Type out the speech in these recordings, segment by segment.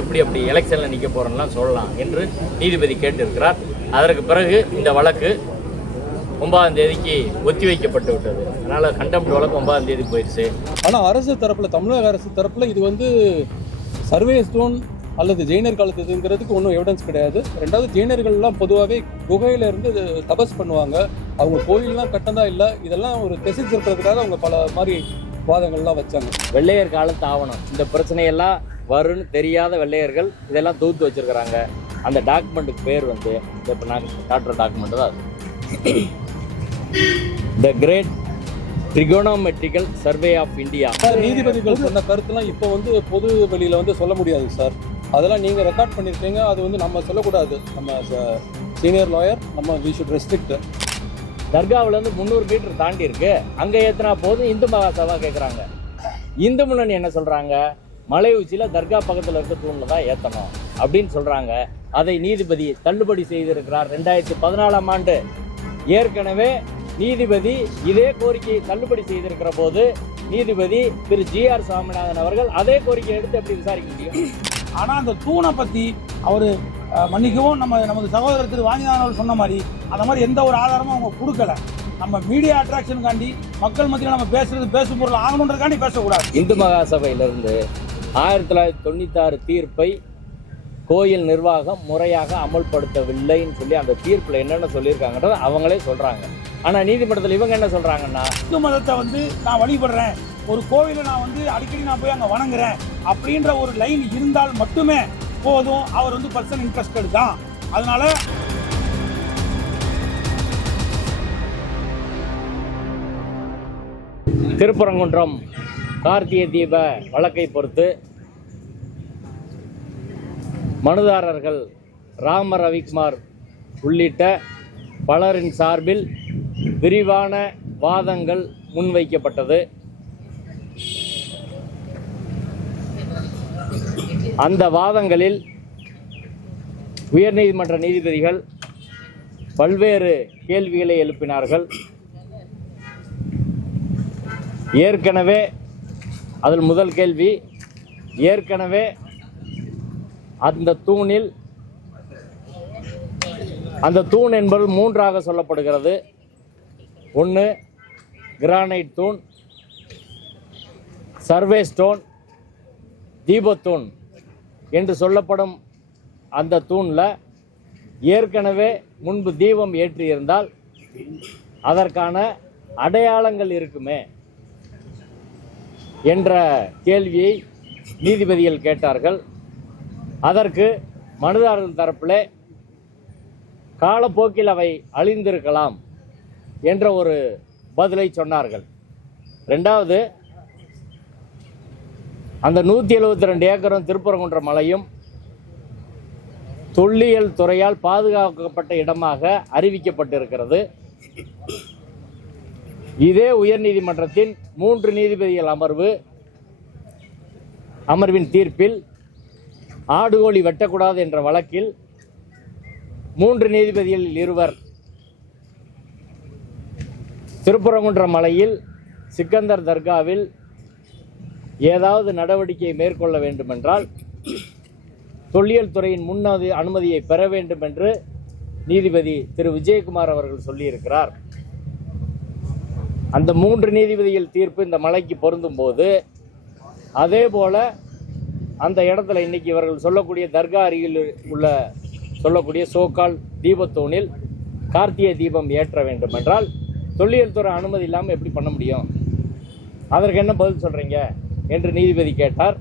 எப்படி அப்படி எலெக்ஷனில் நிற்க போகிறோம்லாம் சொல்லலாம் என்று நீதிபதி கேட்டிருக்கிறார். அதற்கு பிறகு இந்த வழக்கு 9ஆம் தேதிக்கு ஒத்தி வைக்கப்பட்டு விட்டது. அதனால் கண்டெம்ட் வழக்கு 9ஆம் தேதி போயிடுச்சு. ஆனால் அரசு தரப்பில், தமிழக அரசு தரப்பில் இது வந்து சர்வே ஸ்டோன் அல்லது ஜெயினர் காலத்துங்கிறதுக்கு ஒன்றும் எவிடன்ஸ் கிடையாது. ரெண்டாவது, ஜெயினர்கள்லாம் பொதுவாகவே குகையிலேருந்து தபஸ் பண்ணுவாங்க, அவங்க கோயிலெலாம் கட்டந்தா இல்லை, இதெல்லாம் ஒரு தெசிச்சு இருக்கிறதுக்காக அவங்க பல மாதிரி வாதங்கள்லாம் வச்சாங்க. வெள்ளையர் காலத்து ஆவணம், இந்த பிரச்சனையெல்லாம் வரும்னு தெரியாத வெள்ளையர்கள் இதெல்லாம் தூத்து வச்சிருக்கிறாங்க. அந்த டாக்குமெண்ட்டுக்கு பேர் வந்து இப்போ நான் காட்டுற டாக்குமெண்ட் தான் அது, the great trigonometrical survey of India. நீதிபதிகள் சொன்ன கருத்துலாம் இப்போ வந்து பொது வெளியில் வந்து சொல்ல முடியாது சார். அதெல்லாம் நீங்கள் ரெக்கார்ட் பண்ணியிருக்கீங்க, அது வந்து நம்ம சொல்லக்கூடாது. நம்ம சீனியர் லாயர், நம்ம வி ஷுட் ரெஸ்ட்ரிக்ட். தர்காவிலேருந்து 300 மீட்டர் தாண்டி இருக்கு, அங்கே ஏற்றினா போதும் இந்து மகாசபா கேட்குறாங்க. இந்து முன்னணி என்ன சொல்கிறாங்க, மலை உச்சியில் தர்கா பக்கத்தில் இருக்க தூணில் தான் ஏற்றணும் அப்படின்னு சொல்கிறாங்க. அதை நீதிபதி தள்ளுபடி செய்திருக்கிறார் 2014ஆம் ஆண்டு. ஏற்கனவே நீதிபதி இதே கோரிக்கையை தள்ளுபடி செய்திருக்கிற போது நீதிபதி திரு GR சுவாமிநாதன் அவர்கள் அதே கோரிக்கையை எடுத்து எப்படி விசாரிக்க முடியும்? ஆனால் அந்த தூணை பற்றி அவர் மன்னிக்கவும் நமது சகோதரர் திரு வாஞ்சிநாதன் அவர்கள் சொன்ன மாதிரி அந்த மாதிரி எந்த ஒரு ஆதாரமும் அவங்க கொடுக்கல. நம்ம மீடியா அட்ராக்ஷனுக்காண்டி மக்கள் மத்தியில் நம்ம பேசும் பொருள் ஆகணுன்றதுக்காண்டி பேசக்கூடாது. இந்து மகாசபையிலிருந்து 1996 தீர்ப்பை கோயில் நிர்வாகம் முறையாக அமல்படுத்தவில்லைன்னு சொல்லி அந்த தீர்ப்பில் என்னென்ன சொல்லியிருக்காங்கன்றது அவங்களே சொல்கிறாங்க. ஆனால் நீதிமன்றத்தில் இவங்க என்ன சொல்கிறாங்கன்னா, இந்து மதத்தை வந்து நான் வழிபடுறேன், ஒரு கோவிலை நான் வந்து அடிக்கடி நான் போய் அங்கே வணங்குறேன் அப்படின்ற ஒரு லைன் இருந்தால் மட்டுமே போதும், அவர் வந்து பர்சன் இன்ட்ரெஸ்டட் தான். அதனால திருப்பரங்குன்றம் கார்த்திகை தீப வழக்கை பொறுத்து மனுதாரர்கள் ராம ரவிக்குமார் உள்ளிட்ட பலரின் சார்பில் விரிவான வாதங்கள் முன்வைக்கப்பட்டது. அந்த வாதங்களில் உயர்நீதிமன்ற நீதிபதிகள் பல்வேறு கேள்விகளை எழுப்பினார்கள். ஏற்கனவே அதில் முதல் கேள்வி, ஏற்கனவே அந்த தூண் என்பது 3ஆக சொல்லப்படுகிறது. ஒன்று கிரானைட் தூண், சர்வே ஸ்டோன், தீபத்தூண் என்று சொல்லப்படும் அந்த தூணில் ஏற்கனவே முன்பு தீபம் ஏற்றியிருந்தால் அதற்கான அடையாளங்கள் இருக்குமே என்ற கேள்வியை நீதிபதிகள் கேட்டார்கள். அதற்கு மனுதாரர்கள் தரப்பில் காலப்போக்கில் அவை அழிந்திருக்கலாம் என்ற ஒரு பதிலை சொன்னார்கள். ரெண்டாவது, அந்த 172 ஏக்கரும் திருப்பரங்குன்ற மலையும் தொல்லியல் துறையால் பாதுகாக்கப்பட்ட இடமாக அறிவிக்கப்பட்டிருக்கிறது. இதே உயர்நீதிமன்றத்தின் 3 நீதிபதிகள் அமர்வின் தீர்ப்பில் ஆடுகோழி வெட்டக்கூடாது என்ற வழக்கில் 3 நீதிபதிகளில் 2 திருப்பரங்குன்ற மலையில் சிக்கந்தர் தர்காவில் ஏதாவது நடவடிக்கை மேற்கொள்ள வேண்டுமென்றால் தொல்லியல் துறையின் அனுமதியை பெற வேண்டும் என்று நீதிபதி திரு விஜயகுமார் அவர்கள் சொல்லியிருக்கிறார். அந்த 3 நீதிபதிகள் தீர்ப்பு இந்த மலைக்கு பொருந்தும் போது, அதே போல அந்த இடத்துல இன்னைக்கு இவர்கள் சொல்லக்கூடிய தர்கா அருகில் உள்ள சொல்லக்கூடிய சோக்கால் தீபத்தூணில் கார்த்திகை தீபம் ஏற்ற வேண்டும் என்றால் தொல்லியல் துறை அனுமதி இல்லாமல் எப்படி பண்ண முடியும்? அதற்கு என்ன பதில் சொல்கிறீங்க என்று நீதிபதி கேட்டார்.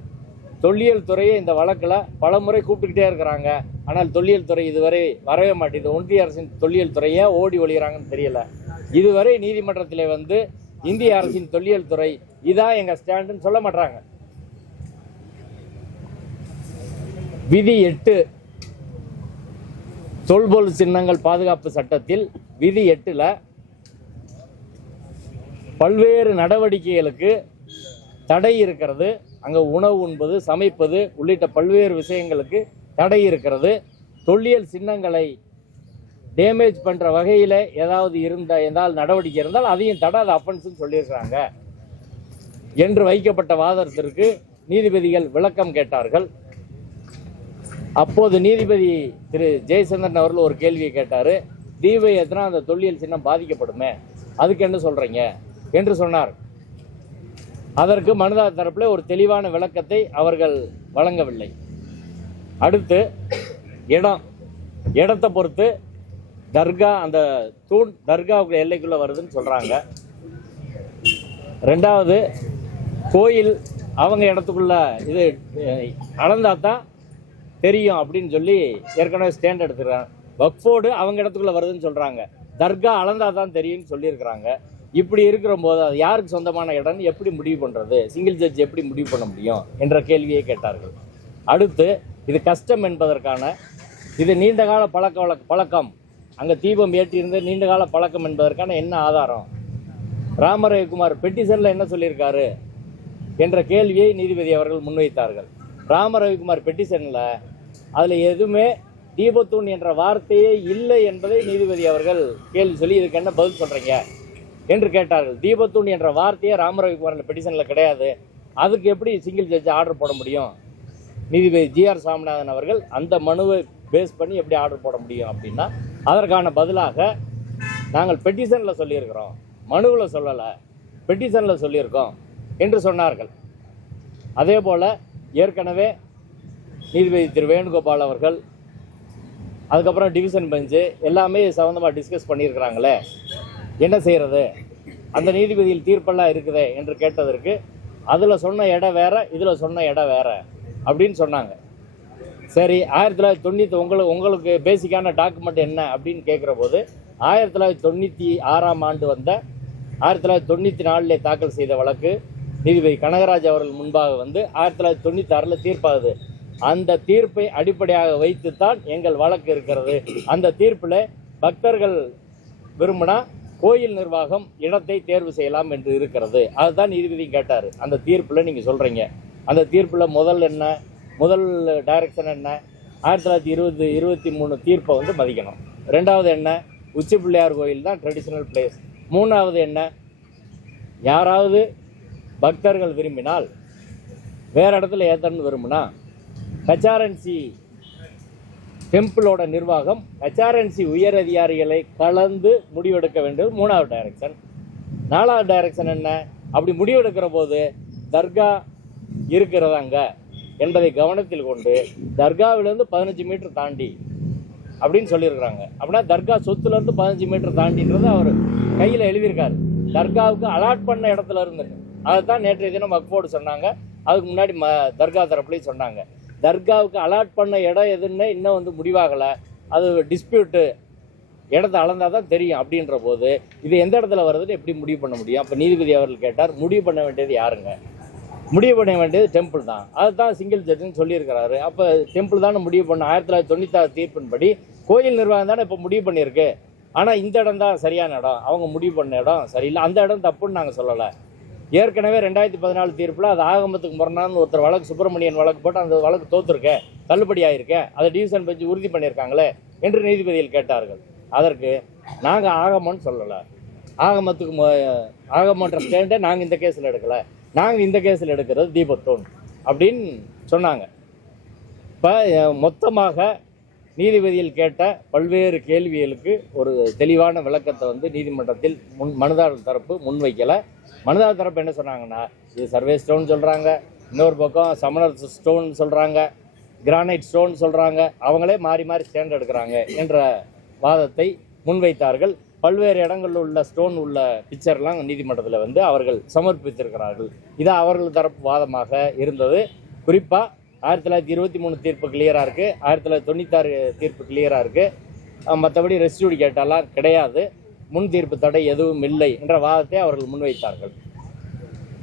தொல்லியல் துறையை இந்த வழக்கில் பல முறை கூப்பிட்டுக்கிட்டே இருக்கிறாங்க, ஆனால் தொல்லியல் துறை இதுவரை வரவே மாட்டேங்குது. ஒன்றிய அரசின் தொல்லியல் துறையை ஓடி ஒழிகிறாங்கன்னு தெரியல. இதுவரை நீதிமன்றத்தில் வந்து இந்திய அரசின் தொல்லியல் துறை இதான் எங்கள் ஸ்டாண்டுன்னு சொல்ல மாட்டாங்க. விதி 8 தொல்பொருள் சின்னங்கள் பாதுகாப்பு சட்டத்தில் விதி 8ல் பல்வேறு நடவடிக்கைகளுக்கு தடை இருக்கிறது. அங்கே உணவு உண்பது, சமைப்பது உள்ளிட்ட பல்வேறு விஷயங்களுக்கு தடை இருக்கிறது. தொல்லியல் சின்னங்களை டேமேஜ் பண்ணுற வகையில் ஏதாவது நடவடிக்கை இருந்தால் அதையும் தடை, அது அஃபென்ஸ்ன்னு சொல்லியிருக்கிறாங்க என்று வைக்கப்பட்ட வாதத்திற்கு நீதிபதிகள் விளக்கம் கேட்டார்கள். அப்போது நீதிபதி திரு ஜெயச்சந்திரன் அவர்கள் ஒரு கேள்வியை கேட்டார், தீபை ஏற்றினா அந்த தொல்லியல் சின்னம் பாதிக்கப்படுமே, அதுக்கு என்ன சொல்கிறீங்க என்று சொன்னார். அதற்கு மனுதாரர் தரப்பில் ஒரு தெளிவான விளக்கத்தை அவர்கள் வழங்கவில்லை. அடுத்து இடத்தை பொறுத்து தர்கா, அந்த தூண் தர்காவுக்கு எல்லைக்குள்ளே வருதுன்னு சொல்கிறாங்க. ரெண்டாவது, கோயில் அவங்க இடத்துக்குள்ள இது அளந்தா தான் தெரியும் அப்படின்னு சொல்லி ஏற்கனவே ஸ்டாண்ட் எடுத்துக்கிறாங்க. வக்ஃபோர்டு அவங்க இடத்துக்குள்ள வருதுன்னு சொல்கிறாங்க, தர்கா அளந்தா தான் தெரியும்னு சொல்லியிருக்கிறாங்க. இப்படி இருக்கிற போது அது யாருக்கு சொந்தமான இடம்னு எப்படி முடிவு பண்ணுறது, சிங்கிள் ஜட்ஜ் எப்படி முடிவு பண்ண முடியும் என்ற கேள்வியை கேட்டார்கள். அடுத்து, இது கஷ்டம் என்பதற்கான, இது நீண்டகால பழக்கம், அங்கே தீபம் ஏற்றியிருந்த நீண்டகால பழக்கம் என்பதற்கான என்ன ஆதாரம், ராமரவிக்குமார் பெட்டிஷனில் என்ன சொல்லியிருக்காரு என்ற கேள்வியை நீதிபதி அவர்கள் முன்வைத்தார்கள். ராமரவிக்குமார் பெட்டிஷனில் அதில் எதுவுமே தீபத்தூண் என்ற வார்த்தையே இல்லை என்பதை நீதிபதி அவர்கள் கேள்வி சொல்லி இதுக்கு என்ன பதில் சொல்கிறீங்க என்று கேட்டார்கள். தீபத்தூண் என்ற வார்த்தையே ராமரவிக்குமார் பெட்டிஷனில் கிடையாது, அதுக்கு எப்படி சிங்கிள் ஜட்ஜ் ஆர்டர் போட முடியும்? நீதிபதி ஜி.ஆர். சாமிநாதன் அவர்கள் அந்த மனுவை பேஸ் பண்ணி எப்படி ஆர்டர் போட முடியும் அப்படின்னா, அதற்கான பதிலாக நாங்கள் பெட்டிஷனில் சொல்லியிருக்கிறோம், மனுவில் சொல்லலை, பெட்டிஷனில் சொல்லியிருக்கோம் என்று சொன்னார்கள். அதே போல் ஏற்கனவே நீதிபதி திரு வேணுகோபால் அவர்கள், அதுக்கப்புறம் டிவிஷன் பெஞ்சு எல்லாமே சம்மந்தமாக டிஸ்கஸ் பண்ணியிருக்கிறாங்களே, என்ன செய்கிறது, அந்த நீதிபதியில் தீர்ப்பெல்லாம் இருக்குதே என்று கேட்டதற்கு, அதில் சொன்ன இடம் வேற, இதில் சொன்ன இடம் வேற அப்படின்னு சொன்னாங்க. சரி, 1990 உங்களுக்கு பேசிக்கான டாக்குமெண்ட் என்ன அப்படின்னு கேட்குற போது, 1996ஆம் ஆண்டு வந்த 1994 தாக்கல் செய்த வழக்கு நீதிபதி கனகராஜ் அவர்கள் முன்பாக வந்து 1996 தீர்ப்பாகுது. அந்த தீர்ப்பை அடிப்படையாக வைத்துத்தான் எங்கள் வழக்கு இருக்கிறது. அந்த தீர்ப்பில் பக்தர்கள் விரும்பினா கோயில் நிர்வாகம் இடத்தை தேர்வு செய்யலாம் என்று இருக்கிறது. அதுதான் நீதிபதி கேட்டார். அந்த தீர்ப்பில் நீங்கள் சொல்கிறீங்க, அந்த தீர்ப்பில் முதல் டைரக்ஷன் என்ன, 1923 தீர்ப்பை வந்து மதிக்கணும். ரெண்டாவது என்ன, உச்சி பிள்ளையார் கோயில் தான் ட்ரெடிஷ்னல் பிளேஸ். மூணாவது என்ன, யாராவது பக்தர்கள் விரும்பினால் வேறு இடத்துல ஏற்றன்னு விரும்பினா ஹெச்ஆர்என்சி டெம்பிளோட நிர்வாகம் ஹெச்ஆர்என்சி உயர் அதிகாரிகளை கலந்து முடிவெடுக்க வேண்டியது மூணாவது டைரக்ஷன். நாலாவது டைரக்ஷன் என்ன, அப்படி முடிவெடுக்கிற போது தர்கா இருக்கிறதாங்க என்பதை கவனத்தில் கொண்டு தர்காவிலேருந்து 15 மீட்டர் தாண்டி அப்படின்னு சொல்லியிருக்கிறாங்க. அப்படின்னா தர்கா சொத்துலேருந்து 15 மீட்டர் தாண்டின்றது அவர் கையில் எழுதியிருக்காரு. தர்காவுக்கு அலாட் பண்ண இடத்துல இருந்து அதை தான் நேற்றைய தினம் வக்ஃபோர்டு சொன்னாங்க. அதுக்கு முன்னாடி தர்கா தரப்புலையும் சொன்னாங்க. தர்காவுக்கு அலாட் பண்ண இடம் எதுன்னு இன்னும் வந்து முடிவாகலை, அது டிஸ்பியூட்டு, இடத்த அளந்தால் தான் தெரியும் அப்படின்ற போது இது எந்த இடத்துல வருதுன்னு எப்படி முடிவு பண்ண முடியும்? அப்போ நீதிபதி அவர்கள் கேட்டார், முடிவு பண்ண வேண்டியது யாருங்க? முடிவு பண்ண வேண்டியது டெம்பிள் தான். அதுதான் சிங்கிள் ஜட்ஜுன்னு சொல்லியிருக்கிறாரு. அப்போ டெம்பிள் தானே முடிவு பண்ண. 1996 தீர்ப்பின்படி கோயில் நிர்வாகம் தானே இப்போ முடிவு பண்ணியிருக்கு. ஆனால் இந்த இடம் தான் சரியான இடம், அவங்க முடிவு பண்ண இடம் சரியில்லை, அந்த இடம் தப்புன்னு நாங்கள் சொல்லலை. ஏற்கனவே 2014 தீர்ப்பில் அது ஆகமத்துக்கு முரணான்னு ஒருத்தர் வழக்கு, சுப்பிரமணியன் வழக்கு போட்டு அந்த வழக்கு தோற்றுருக்கேன், தள்ளுபடி ஆகிருக்கேன், அதை டிவிஷன் பெஞ்சு உறுதி பண்ணியிருக்காங்களே என்று நீதிபதிகள் கேட்டார்கள். அதற்கு நாங்கள் ஆகமம்னு சொல்லலை, ஆகமன்ற ஸ்டேண்டை நாங்கள் இந்த கேஸில் எடுக்கலை, நாங்கள் இந்த கேஸில் எடுக்கிறது தீபத்தூண் அப்படின்னு சொன்னாங்க. இப்போ மொத்தமாக நீதிபதியில் கேட்ட பல்வேறு கேள்விகளுக்கு ஒரு தெளிவான விளக்கத்தை வந்து நீதிமன்றத்தில் மனுதாரர் தரப்பு முன்வைக்கலை. மனுதாரர் தரப்பு என்ன சொன்னாங்கன்னா, இது சர்வே ஸ்டோன் சொல்கிறாங்க, இன்னொரு பக்கம் சமணர் ஸ்டோன் சொல்கிறாங்க, கிரானைட் ஸ்டோன் சொல்கிறாங்க, அவங்களே மாறி மாறி ஸ்டாண்ட் எடுக்கிறாங்க என்ற வாதத்தை முன்வைத்தார்கள். பல்வேறு இடங்களில் உள்ள ஸ்டோன் உள்ள பிக்சர்லாம் நீதிமன்றத்தில் வந்து அவர்கள் சமர்ப்பித்திருக்கிறார்கள். இது அவர்கள் தரப்பு வாதமாக இருந்தது. குறிப்பாக 1923 தீர்ப்பு கிளியராக இருக்குது, 1996 தீர்ப்பு கிளியராக இருக்குது, மற்றபடி ரெஸ்டியூடி கேட்டாலாம் கிடையாது, முன் தீர்ப்பு தடை எதுவும் இல்லை என்ற வாதத்தை அவர்கள் முன்வைத்தார்கள்.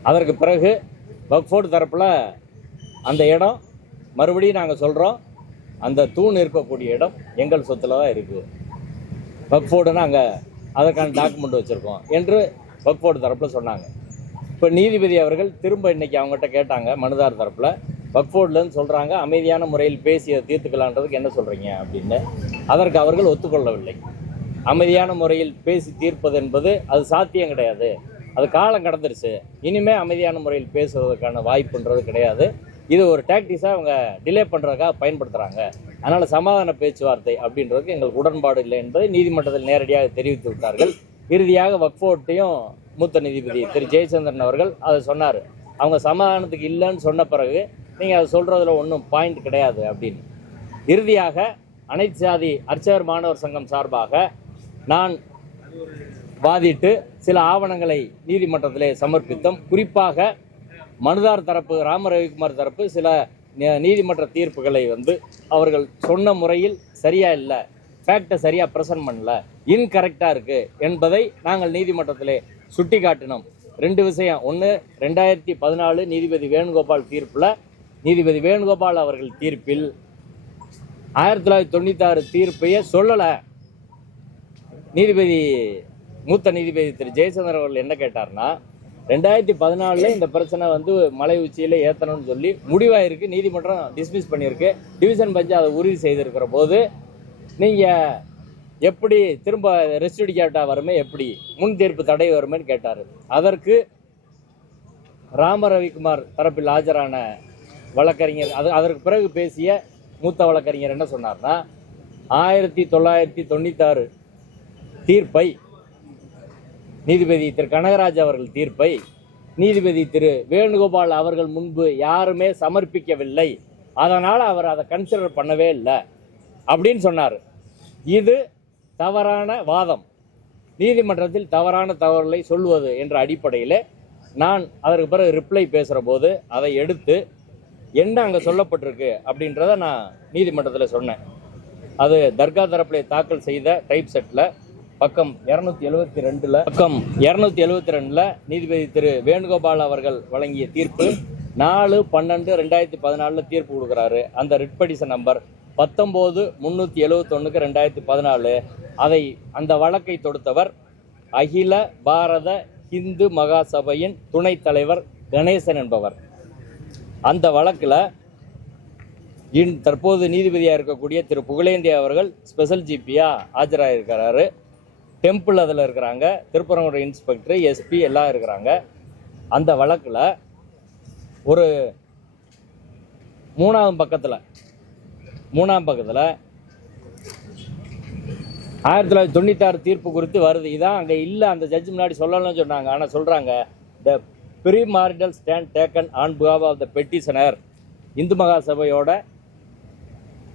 அதற்கு பிறகு வக்ஃபோர்டு தரப்பில் அந்த இடம் மறுபடியும் நாங்கள் சொல்கிறோம், அந்த தூண் இருக்கக்கூடிய இடம் எங்கள் சொத்தில் தான் இருக்குது, வக்ஃபோர்டுன்னு அங்கே அதற்கான டாக்குமெண்ட் வச்சுருக்கோம் என்று வக்ஃபோர்டு தரப்பில் சொன்னாங்க. இப்போ நீதிபதி அவர்கள் திரும்ப இன்றைக்கி அவங்ககிட்ட கேட்டாங்க, மனுதார் தரப்பில் வக்ஃபோர்ட்லேருந்து சொல்கிறாங்க அமைதியான முறையில் பேசி அதை தீர்த்துக்கலான்றதுக்கு என்ன சொல்கிறீங்க அப்படின்னு. அதற்கு அவர்கள் ஒத்துக்கொள்ளவில்லை. அமைதியான முறையில் பேசி தீர்ப்பது என்பது அது சாத்தியம் கிடையாது, அது காலம் கடந்துருச்சு, இனிமேல் அமைதியான முறையில் பேசுவதற்கான வாய்ப்புன்றது கிடையாது, இது ஒரு டாக்டிஸாக அவங்க டிலே பண்ணுறதுக்காக பயன்படுத்துகிறாங்க. அதனால் சமாதான பேச்சுவார்த்தை அப்படின்றதுக்கு எங்களுக்கு உடன்பாடு இல்லை என்பதை நீதிமன்றத்தில் நேரடியாக தெரிவித்து விட்டார்கள். இறுதியாக வக்ஃபோர்ட்டையும் மூத்த நீதிபதி திரு ஜெயச்சந்திரன் அவர்கள் அதை சொன்னார். அவங்க சமாதானத்துக்கு இல்லைன்னு சொன்ன பிறகு நீங்கள் அதை சொல்கிறதுல ஒன்றும் பாயிண்ட் கிடையாது அப்படின்னு. இறுதியாக அனைத்து சாதி அர்ச்சகர் மாணவர் சங்கம் சார்பாக நான் வாதிட்டு சில ஆவணங்களை நீதிமன்றத்திலே சமர்ப்பித்தோம். குறிப்பாக மனுதார் தரப்பு ராமரவிக்குமார் தரப்பு சில நீதிமன்ற தீர்ப்புகளை அவர்கள் சொன்ன முறையில் சரியா இல்லை, ஃபேக்டை சரியாக ப்ரெசன்ட் பண்ணல, இன்கரெக்டாக இருக்குது என்பதை நாங்கள் நீதிமன்றத்திலே சுட்டி காட்டினோம். 2 விஷயம். ஒன்று, 2014 நீதிபதி வேணுகோபால் தீர்ப்பில் நீதிபதி வேணுகோபால் அவர்கள் தீர்ப்பில் 1996 தீர்ப்பையே சொல்லலை. மூத்த நீதிபதி திரு ஜெயச்சந்திரன் அவர்கள் என்ன கேட்டார்னா, 2014 இந்த பிரச்சனை மலை உச்சியில் ஏற்றணும்னு சொல்லி முடிவாயிருக்கு, நீதிமன்றம் டிஸ்மிஸ் பண்ணியிருக்கு, டிவிஷன் பெஞ்ச் அதை உறுதி செய்திருக்கிற போது நீங்கள் எப்படி திரும்ப ரெஸ்டிடிகேட்டாக வருமே, எப்படி முன் தீர்ப்பு தடை வருமேன்னு கேட்டார். அதற்கு ராமரவிக்குமார் தரப்பில் ஆஜரான வழக்கறிஞர் அதற்கு பிறகு பேசிய மூத்த வழக்கறிஞர் என்ன சொன்னார்னா, 1996 தீர்ப்பை நீதிபதி திரு கனகராஜ் அவர்கள் தீர்ப்பை நீதிபதி திரு வேணுகோபால் அவர்கள் முன்பு யாருமே சமர்ப்பிக்கவில்லை, அதனால் அவர் அதை கன்சிடர் பண்ணவே இல்லை அப்படின்னு சொன்னார். இது தவறான வாதம். நீதிமன்றத்தில் தவறான தகவல்களை சொல்வது என்ற அடிப்படையில் நான் அதற்கு பிறகு ரிப்ளை பேசுகிற போது அதை எடுத்து என்ன அங்கே சொல்லப்பட்டிருக்கு அப்படின்றத நான் நீதிமன்றத்தில் சொன்னேன். அது தர்கா தரப்பில் தாக்கல் செய்த டைப் செட்டில் பக்கம் 272 நீதிபதி திரு வேணுகோபால் அவர்கள் வழங்கிய தீர்ப்பு 4/12/2014 தீர்ப்பு கொடுக்குறாரு. அந்த ரிட் பெட்டிஷன் நம்பர் 19/371/2014. அந்த வழக்கை தொடுத்தவர் அகில பாரத இந்து மகாசபையின் துணைத் தலைவர் கணேசன் என்பவர். அந்த வழக்கில் தற்போது நீதிபதியாக இருக்கக்கூடிய திரு புகழேந்தி அவர்கள் ஸ்பெஷல் ஜிபியாக ஆஜராகிருக்கிறாரு. டெம்பிள் அதில் இருக்கிறாங்க, திருப்பரங்குன்ற இன்ஸ்பெக்டர், எஸ்பி எல்லாம் இருக்கிறாங்க. அந்த வழக்கில் ஒரு மூணாம் பக்கத்தில் 1996 தீர்ப்பு குறித்து வருது. இதான் அங்கே இல்லை, அந்த ஜட்ஜ் முன்னாடி சொல்லணும்னு சொன்னாங்க. ஆனால் சொல்கிறாங்க, the premarital stand taken on behalf of the petitioner. Hindu மகாசபையோட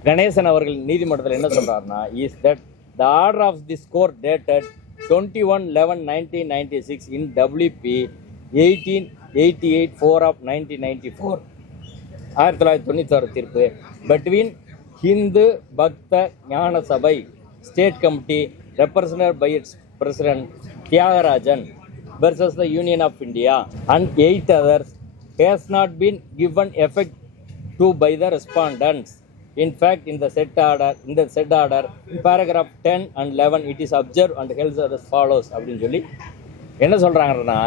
கணேசன் அவர்கள் நீதிமன்றத்தில் என்ன சொல்கிறாருன்னா, is that the order of this court dated 21/11/1996 in WP 1888/4 of 1994. 1996 தீர்ப்பு பிட்வீன் ஹிந்து பக்த ஞான சபை state committee represented by its president Tyagarajan versus the Union of India and 8 others has not been given effect to by the respondents. In fact, in the said order, in paragraph 10 and 11, it is observed and held as follows. அப்படின்னு சொல்லி என்ன சொல்கிறாங்கன்னா,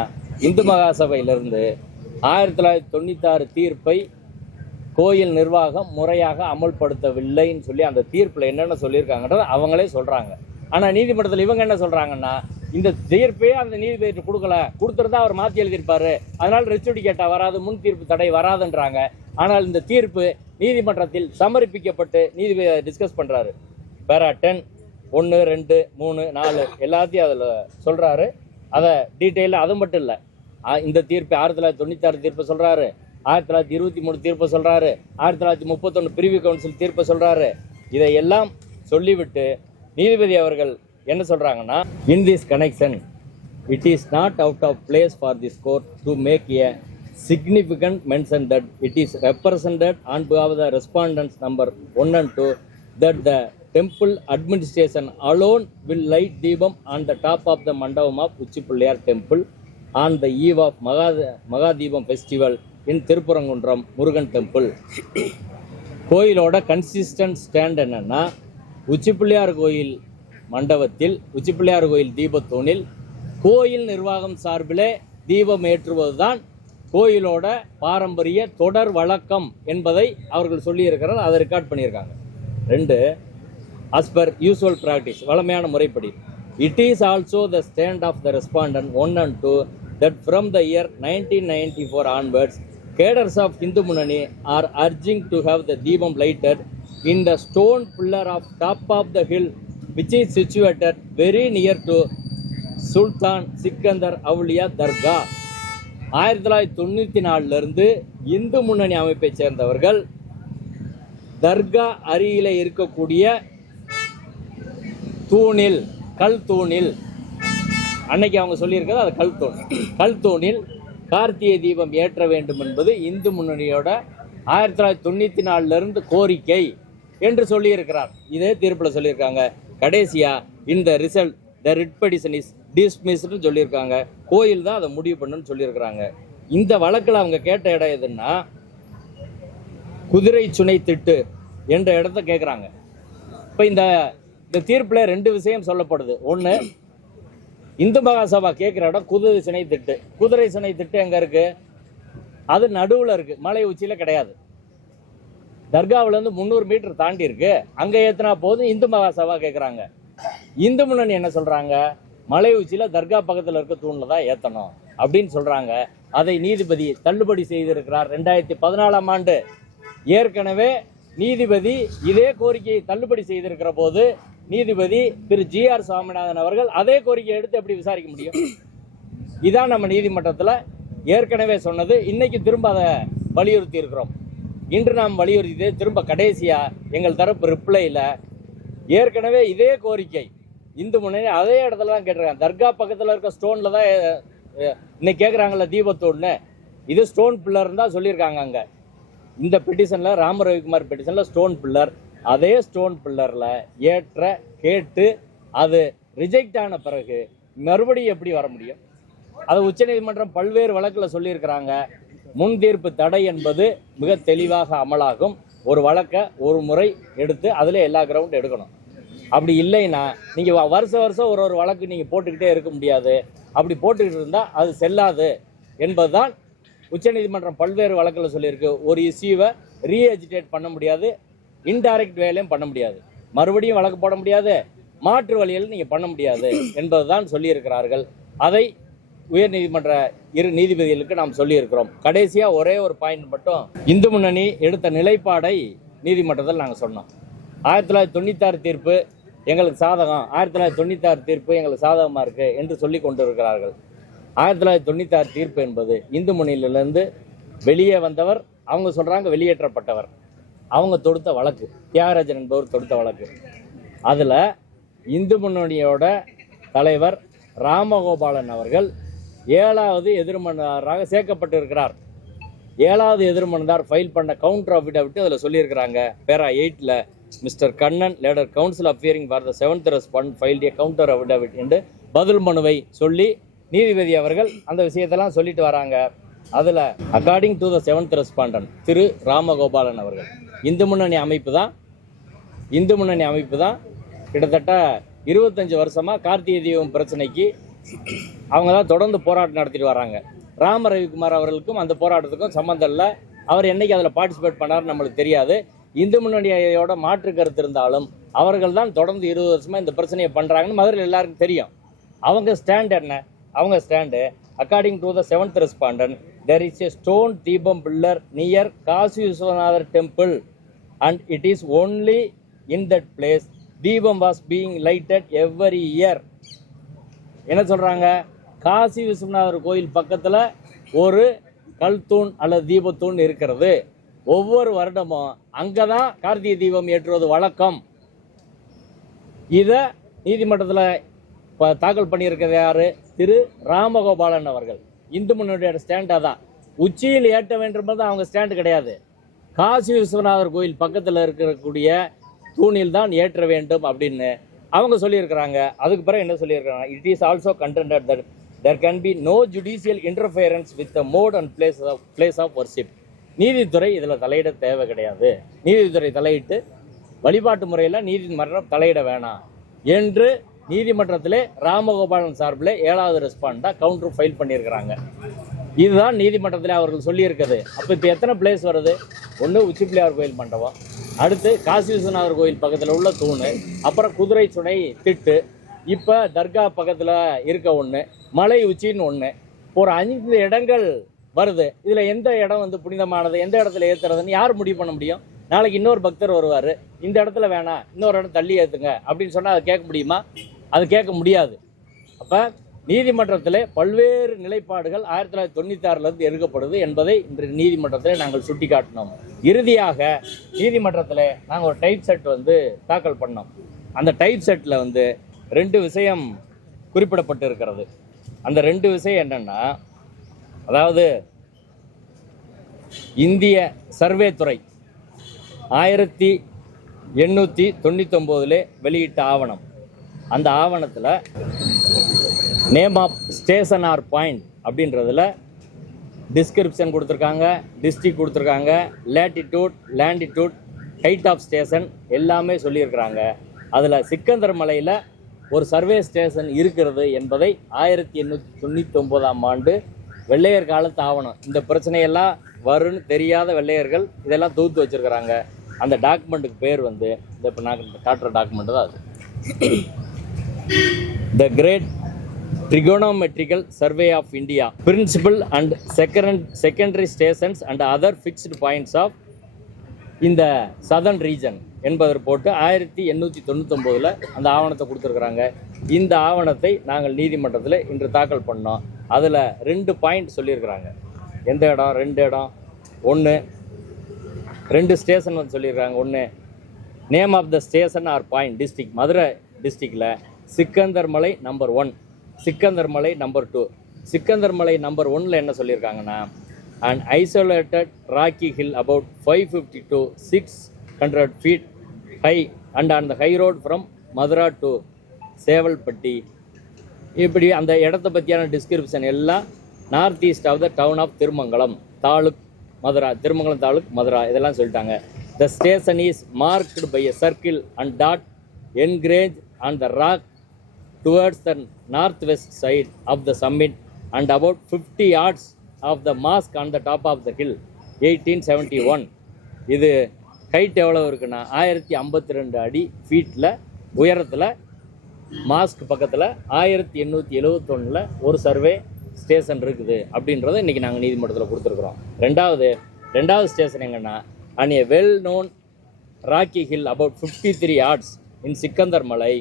இந்து மகாசபையிலிருந்து 1996 தீர்ப்பை கோயில் நிர்வாகம் முறையாக அமல்படுத்தவில்லைன்னு சொல்லி அந்த தீர்ப்பில் என்னென்ன சொல்லியிருக்காங்கன்றதை அவங்களே சொல்கிறாங்க. ஆனால் நீதிமன்றத்தில் இவங்க என்ன சொல்கிறாங்கன்னா, இந்த தீர்ப்பையே அந்த நீதிபதி கொடுத்துருந்தா அவர் மாற்றி எழுதியிருப்பார், அதனால் ரெஸ்டிடிகேட்டாக வராது, முன் தீர்ப்பு தடை வராதுன்றாங்க. ஆனால் இந்த தீர்ப்பு நீதிமன்றத்தில் சமர்ப்பிக்கப்பட்டு நீதிபதி டிஸ்கஸ் பண்ணுறாரு. பேரா 10, 1, 2, 3, 4 எல்லாத்தையும் அதில் சொல்கிறாரு. அதை டீட்டெயிலில் அது மட்டும் இல்லை, இந்த தீர்ப்பு 1996 தீர்ப்பை சொல்கிறாரு, 1923 தீர்ப்பை சொல்கிறாரு, 1931 பிரிவி கவுன்சில் தீர்ப்பை சொல்கிறாரு. இதையெல்லாம் சொல்லிவிட்டு நீதிபதி அவர்கள் என்ன சொல்கிறாங்கன்னா, in this connection it is not out of place for this court to make a significant mention that it is represented on behalf of the respondents number 1 and 2 that the temple administration alone will light deepam on the top of the mandapam of Uchipullayar temple on the eve of Magadibam festival in Tirupurangundram Murugan temple. கோயிலோட consistent stand என்னன்னா, உச்சிப்பிள்ளையார் கோயில் மண்டபத்தில் உச்சிப்பிள்ளையார் கோயில் தீபத்தூணில் கோயில் நிர்வாகம் சார்பிலே தீபம் ஏற்றுவதுதான் கோயிலோட பாரம்பரிய தொடர் வழக்கம் என்பதை அவர்கள் சொல்லியிருக்கிறார். அதை ரெக்கார்ட் பண்ணியிருக்காங்க. 2, as per usual practice, வழமையான முறைப்படி, it is also the stand of the respondent 1 and 2 that from the year 1994 onwards cadres of Hindu Munani are urging to have the Deepam lighted in the stone pillar of top of the hill, which is situated very near to Sultan Sikandar Awliya Dargah. 1994 Hindu முன்னணி அமைப்பை சேர்ந்தவர்கள் தர்கா அருகிலே இருக்கக்கூடிய தூணில், கல் தூணில், அன்னைக்கு அவங்க சொல்லியிருக்கிறது அது கல் தூணில் கார்த்திகை தீபம் ஏற்ற வேண்டும் என்பது இந்து முன்னணியோட 1994 கோரிக்கை என்று சொல்லியிருக்கிறார். இதே தீர்ப்பில் சொல்லியிருக்காங்க. கடைசியா இந்த result the writ petition is dismissed சொல்லியிருக்காங்க. கோயில் தான் அதை முடிவு பண்ணுன்னு சொல்லியிருக்கிறாங்க. இந்த வழக்கில் அவங்க கேட்ட இடம் எதுன்னா குதிரை சுனை திட்டு என்ற இடத்த கேட்குறாங்க. இப்போ இந்த தீர்ப்பில் 2 விஷயம் சொல்லப்படுது. ஒன்று, இந்து மகாசபா கேட்குற இடம் குதிரை சுனை திட்டு. குதிரை சுனை திட்டு எங்கே இருக்குது? அது நடுவில் இருக்குது, மலை உச்சியில் கிடையாது. தர்காவிலேருந்து 300 மீட்டர் தாண்டி இருக்கு. அங்கே ஏற்றினா போதும் இந்து மகாசபா கேட்குறாங்க. இந்து முன்னணி என்ன சொல்கிறாங்க? மலை உச்சியில் தர்கா பக்கத்தில் இருக்க தூணில் தான் ஏற்றணும் அப்படின்னு சொல்கிறாங்க. அதை நீதிபதி தள்ளுபடி செய்திருக்கிறார் 2014ஆம் ஆண்டு. ஏற்கனவே நீதிபதி இதே கோரிக்கையை தள்ளுபடி செய்திருக்கிற போது நீதிபதி திரு GR சுவாமிநாதன் அவர்கள் அதே கோரிக்கையை எடுத்து எப்படி விசாரிக்க முடியும்? இதான் நம்ம நீதிமன்றத்தில் ஏற்கனவே சொன்னது. இன்னைக்கு திரும்ப அதை வலியுறுத்தி இருக்கிறோம். இன்று நாம் வலியுறுத்தி திரும்ப கடைசியாக எங்கள் தரப்பு ரிப்ளையில் ஏற்கனவே இதே கோரிக்கை இந்து முன்னணி அதே இடத்துல தான் கேட்டிருக்காங்க. தர்கா பக்கத்தில் இருக்க ஸ்டோனில் தான் இன்னைக்கு கேட்குறாங்கல்ல தீபத்தோன்னு. இது ஸ்டோன் பில்லர் தான் சொல்லியிருக்காங்க. அங்கே இந்த பெட்டிஷனில் ராம ரவிக்குமார் பெட்டிஷனில் ஸ்டோன் பில்லர், அதே ஸ்டோன் பில்லரில் ஏற்ற கேட்டு அது ரிஜெக்ட் ஆன பிறகு மறுபடியும் எப்படி வர முடியும்? அது உச்சநீதிமன்றம் பல்வேறு வழக்கில் சொல்லியிருக்கிறாங்க. முன் தீர்ப்பு தடை என்பது மிக தெளிவாக அமலாகும். ஒரு வழக்கை ஒரு முறை எடுத்து அதில் எல்லா கிரவுண்டும் எடுக்கணும். அப்படி இல்லைன்னா நீங்கள் வருஷம் ஒரு வழக்கு நீங்கள் போட்டுக்கிட்டே இருக்க முடியாது. அப்படி போட்டுக்கிட்டு இருந்தால் அது செல்லாது என்பதுதான் உச்சநீதிமன்றம் பல்வேறு வழக்கில் சொல்லியிருக்கு. ஒரு இஷ்யூவை ரீஎஜிடேட் பண்ண முடியாது, இன்டைரக்ட் வேலையும் பண்ண முடியாது, மறுபடியும் வழக்கு போட முடியாது, மாற்று வழியில் நீங்கள் பண்ண முடியாது என்பதுதான் சொல்லியிருக்கிறார்கள். அதை உயர்நீதிமன்ற 2 நீதிபதிகளுக்கு நாம் சொல்லியிருக்கிறோம். கடைசியாக ஒரே ஒரு பாயிண்ட் மட்டும், இந்து முன்னணி எடுத்த நிலைப்பாடை நீதிமன்றத்தில் நாங்கள் சொன்னோம். 1996 தீர்ப்பு எங்களுக்கு சாதகம், 1996 தீர்ப்பு எங்களுக்கு சாதகமாக இருக்குது என்று சொல்லி கொண்டிருக்கிறார்கள். 1996 தீர்ப்பு என்பது இந்து முன்னணியிலிருந்து வெளியே வந்தவர், அவங்க சொல்கிறாங்க வெளியேற்றப்பட்டவர், அவங்க தொடுத்த வழக்கு, தியாகராஜன் என்பவர் தொடுத்த வழக்கு. அதில் இந்து முன்னணியோட தலைவர் ராமகோபாலன் அவர்கள் 7வது எதிர்மனுதாரராக சேர்க்கப்பட்டிருக்கிறார். 7வது எதிர்மனுதார் ஃபைல் பண்ண கவுண்டர் அஃபிடவிட் அதில் சொல்லியிருக்கிறாங்க. பேரா 8ல் மிஸ்டர் கண்ணன் லேடர் counsel appearing for the 7th respondent filed a counter affidavit என்று பதில் மனுவை சொல்லி நீதிபதி அவர்கள் அந்த விஷயத்தெல்லாம் சொல்லிட்டு வராங்க. அதில் according to the 7th respondent Thiru Ramagopalan அவர்கள் இந்து முன்னணி அமைப்பு தான் கிட்டத்தட்ட 25 வருஷமாக கார்த்திகை தீபம் பிரச்சனைக்கு அவங்க தான் தொடர்ந்து போராட்டம் நடத்திட்டு வராங்க. ராம ரவிக்குமார் அவர்களுக்கும் அந்த போராட்டத்துக்கும் சம்மந்தம் இல்லை. அவர் என்னைக்கு அதில் பார்ட்டிசிபேட் பண்ணார் நம்மளுக்கு தெரியாது. இந்து முன்னணியோட மாற்று கருத்து இருந்தாலும் அவர்கள் தான் தொடர்ந்து 20 வருஷமாக இந்த பிரச்சனையை பண்ணுறாங்கன்னு மதுரையில் எல்லாருக்கும் தெரியும். அவங்க ஸ்டாண்ட் என்ன? அவங்க stand according to the 7th respondent there is a stone deepam pillar near Kasi Viswanathar temple and it is only in that place deepam was being lighted every year. என்ன சொல்கிறாங்க? காசி விஸ்வநாதர் கோயில் பக்கத்தில் ஒரு கல்தூண் அல்லது தீபத்தூண் இருக்கிறது. ஒவ்வொரு வருடமும் அங்கே தான் கார்த்திகை தீபம் ஏற்றுவது வழக்கம். இதை நீதிமன்றத்தில் தாக்கல் பண்ணியிருக்கிறது யார்? திரு ராமகோபாலன் அவர்கள். இந்து முன்னணியோட ஸ்டாண்டாக தான் உச்சியில் ஏற்ற வேண்டும் அவங்க ஸ்டாண்டு கிடையாது. காசி விஸ்வநாதர் கோயில் பக்கத்தில் இருக்கக்கூடிய தூணில் தான் ஏற்ற வேண்டும் அப்படின்னு அவங்க சொல்லியிருக்கிறாங்க. அதுக்கு பிறகு என்ன சொல்லியிருக்கிறாங்க? It is also contended that there can be no judicial interference with the mode and place of worship. நீதித்துறை இதில் தலையிட தேவை கிடையாது. நீதித்துறை தலையிட்டு வழிபாட்டு முறையில் நீதிமன்றம் தலையிட வேணாம் என்று நீதிமன்றத்திலே ராமகோபாலன் சார்பில் 7வது ரெஸ்பாண்டாக கவுண்டர் ஃபைல் பண்ணியிருக்கிறாங்க. இதுதான் நீதிமன்றத்தில் அவர்கள் சொல்லியிருக்குது. அப்போ இப்போ எத்தனை பிளேஸ் வருது? ஒன்று உச்சி பிள்ளையார் கோயில் மண்டபம், அடுத்து காசி விஸ்வநாதர் கோயில் பக்கத்தில் உள்ள தூணு, அப்புறம் குதிரை சுனை திட்டு, இப்போ தர்கா பக்கத்தில் இருக்க ஒன்று, மலை உச்சின்னு ஒன்று, ஒரு 5 இடங்கள் வருது. இதில் எந்த இடம் வந்து புனிதமானது, எந்த இடத்துல ஏற்றுறதுன்னு யார் முடிவு பண்ண முடியும்? நாளைக்கு இன்னொரு பக்தர் வருவார், இந்த இடத்துல வேணாம், இன்னொரு இடம் தள்ளி ஏற்றுங்க அப்படின்னு சொன்னால் அதை கேட்க முடியுமா? அது கேட்க முடியாது. அப்போ நீதிமன்றத்தில் பல்வேறு நிலைப்பாடுகள் 1996 எடுக்கப்படுது என்பதை இன்று நீதிமன்றத்தில் நாங்கள் சுட்டி காட்டினோம். இறுதியாக நீதிமன்றத்தில் நாங்கள் ஒரு டைப் செட் வந்து தாக்கல் பண்ணோம். அந்த டைப் செட்டில் வந்து 2 விஷயம் குறிப்பிடப்பட்டு இருக்கிறது. அந்த 2 விஷயம் என்னென்னா, அதாவது இந்திய சர்வே துறை 1899 வெளியிட்ட ஆவணம். அந்த ஆவணத்தில் name of station or point அப்படின்றதுல டிஸ்கிரிப்ஷன் கொடுத்துருக்காங்க, டிஸ்ட்ரிக்ட் கொடுத்துருக்காங்க, latitude, longitude, height of station எல்லாமே சொல்லியிருக்கிறாங்க. அதில் சிக்கந்தர் மலையில் ஒரு சர்வே ஸ்டேஷன் இருக்கிறது என்பதை 1899 வெள்ளையர் காலத்து ஆவணம். இந்த பிரச்சனையெல்லாம் வரும்னு தெரியாத வெள்ளையர்கள் இதெல்லாம் தொகுத்து வச்சுருக்கிறாங்க. அந்த டாக்குமெண்ட்டுக்கு பேர் வந்து இந்த இப்போ நான் காட்டுற டாக்குமெண்ட்டு தான் அது. The great Trigonometrical Survey of India, Principal and Secondary Stations and Other Fixed Points of in the Southern Region என்பதை போட்டு 1899 அந்த ஆவணத்தை கொடுத்துருக்குறாங்க. இந்த ஆவணத்தை நாங்கள் நீதிமன்றத்தில் இன்று தாக்கல் பண்ணோம். அதில் 2 பாயிண்ட் சொல்லியிருக்கிறாங்க. எந்த இடம்? 2 இடம். 1 2 ஸ்டேஷன் வந்து சொல்லியிருக்காங்க. 1 name of the station or point district, Madurai டிஸ்ட்ரிக்டில் சிக்கந்தர் மலை நம்பர் 1, சிக்கந்தர் மலை நம்பர் 2. சிக்கந்தர் மலை நம்பர் 1ல் என்ன சொல்லியிருக்காங்கன்னா, an isolated rocky hill about 550 to 600 feet high and on the high road from Madura to Sevalpatti. இப்படி அந்த இடத்த பற்றியான டிஸ்கிரிப்ஷன் எல்லாம் north east of the town of Tirumangalam taluk Madura, Tirumangalam taluk Madura, இதெல்லாம் சொல்லிட்டாங்க. The station is marked by a circle and dot engraved on the rock towards the northwest side of the summit and about 50 yards of the mosque on the top of the hill. 1871. இது height எவ்வளோ இருக்குன்னா 1052 அடி ஃபீட்டில் உயரத்தில் mask பக்கத்தில் 1871 ஒரு survey station இருக்குது அப்படின்றத இன்றைக்கி நாங்கள் நீதிமன்றத்தில் கொடுத்துருக்குறோம். ரெண்டாவது ஸ்டேஷன் எங்கன்னா, and a well known rocky hill about 53 yards in Sikandar Malai.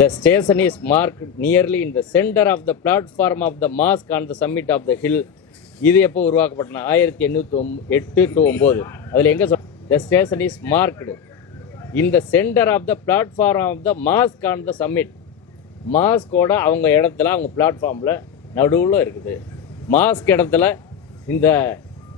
The station is marked nearly in the center of the platform of the mosque on the summit of the hill. இது எப்போ உருவாக்கப்பட்டனா 1808 to 9. அதில் எங்கே the station is marked in the center of the platform of the mosque on the summit. மாஸ்கோட அவங்க இடத்துல, அவங்க பிளாட்ஃபார்மில் நடுவில் இருக்குது. மாஸ்க் இடத்துல இந்த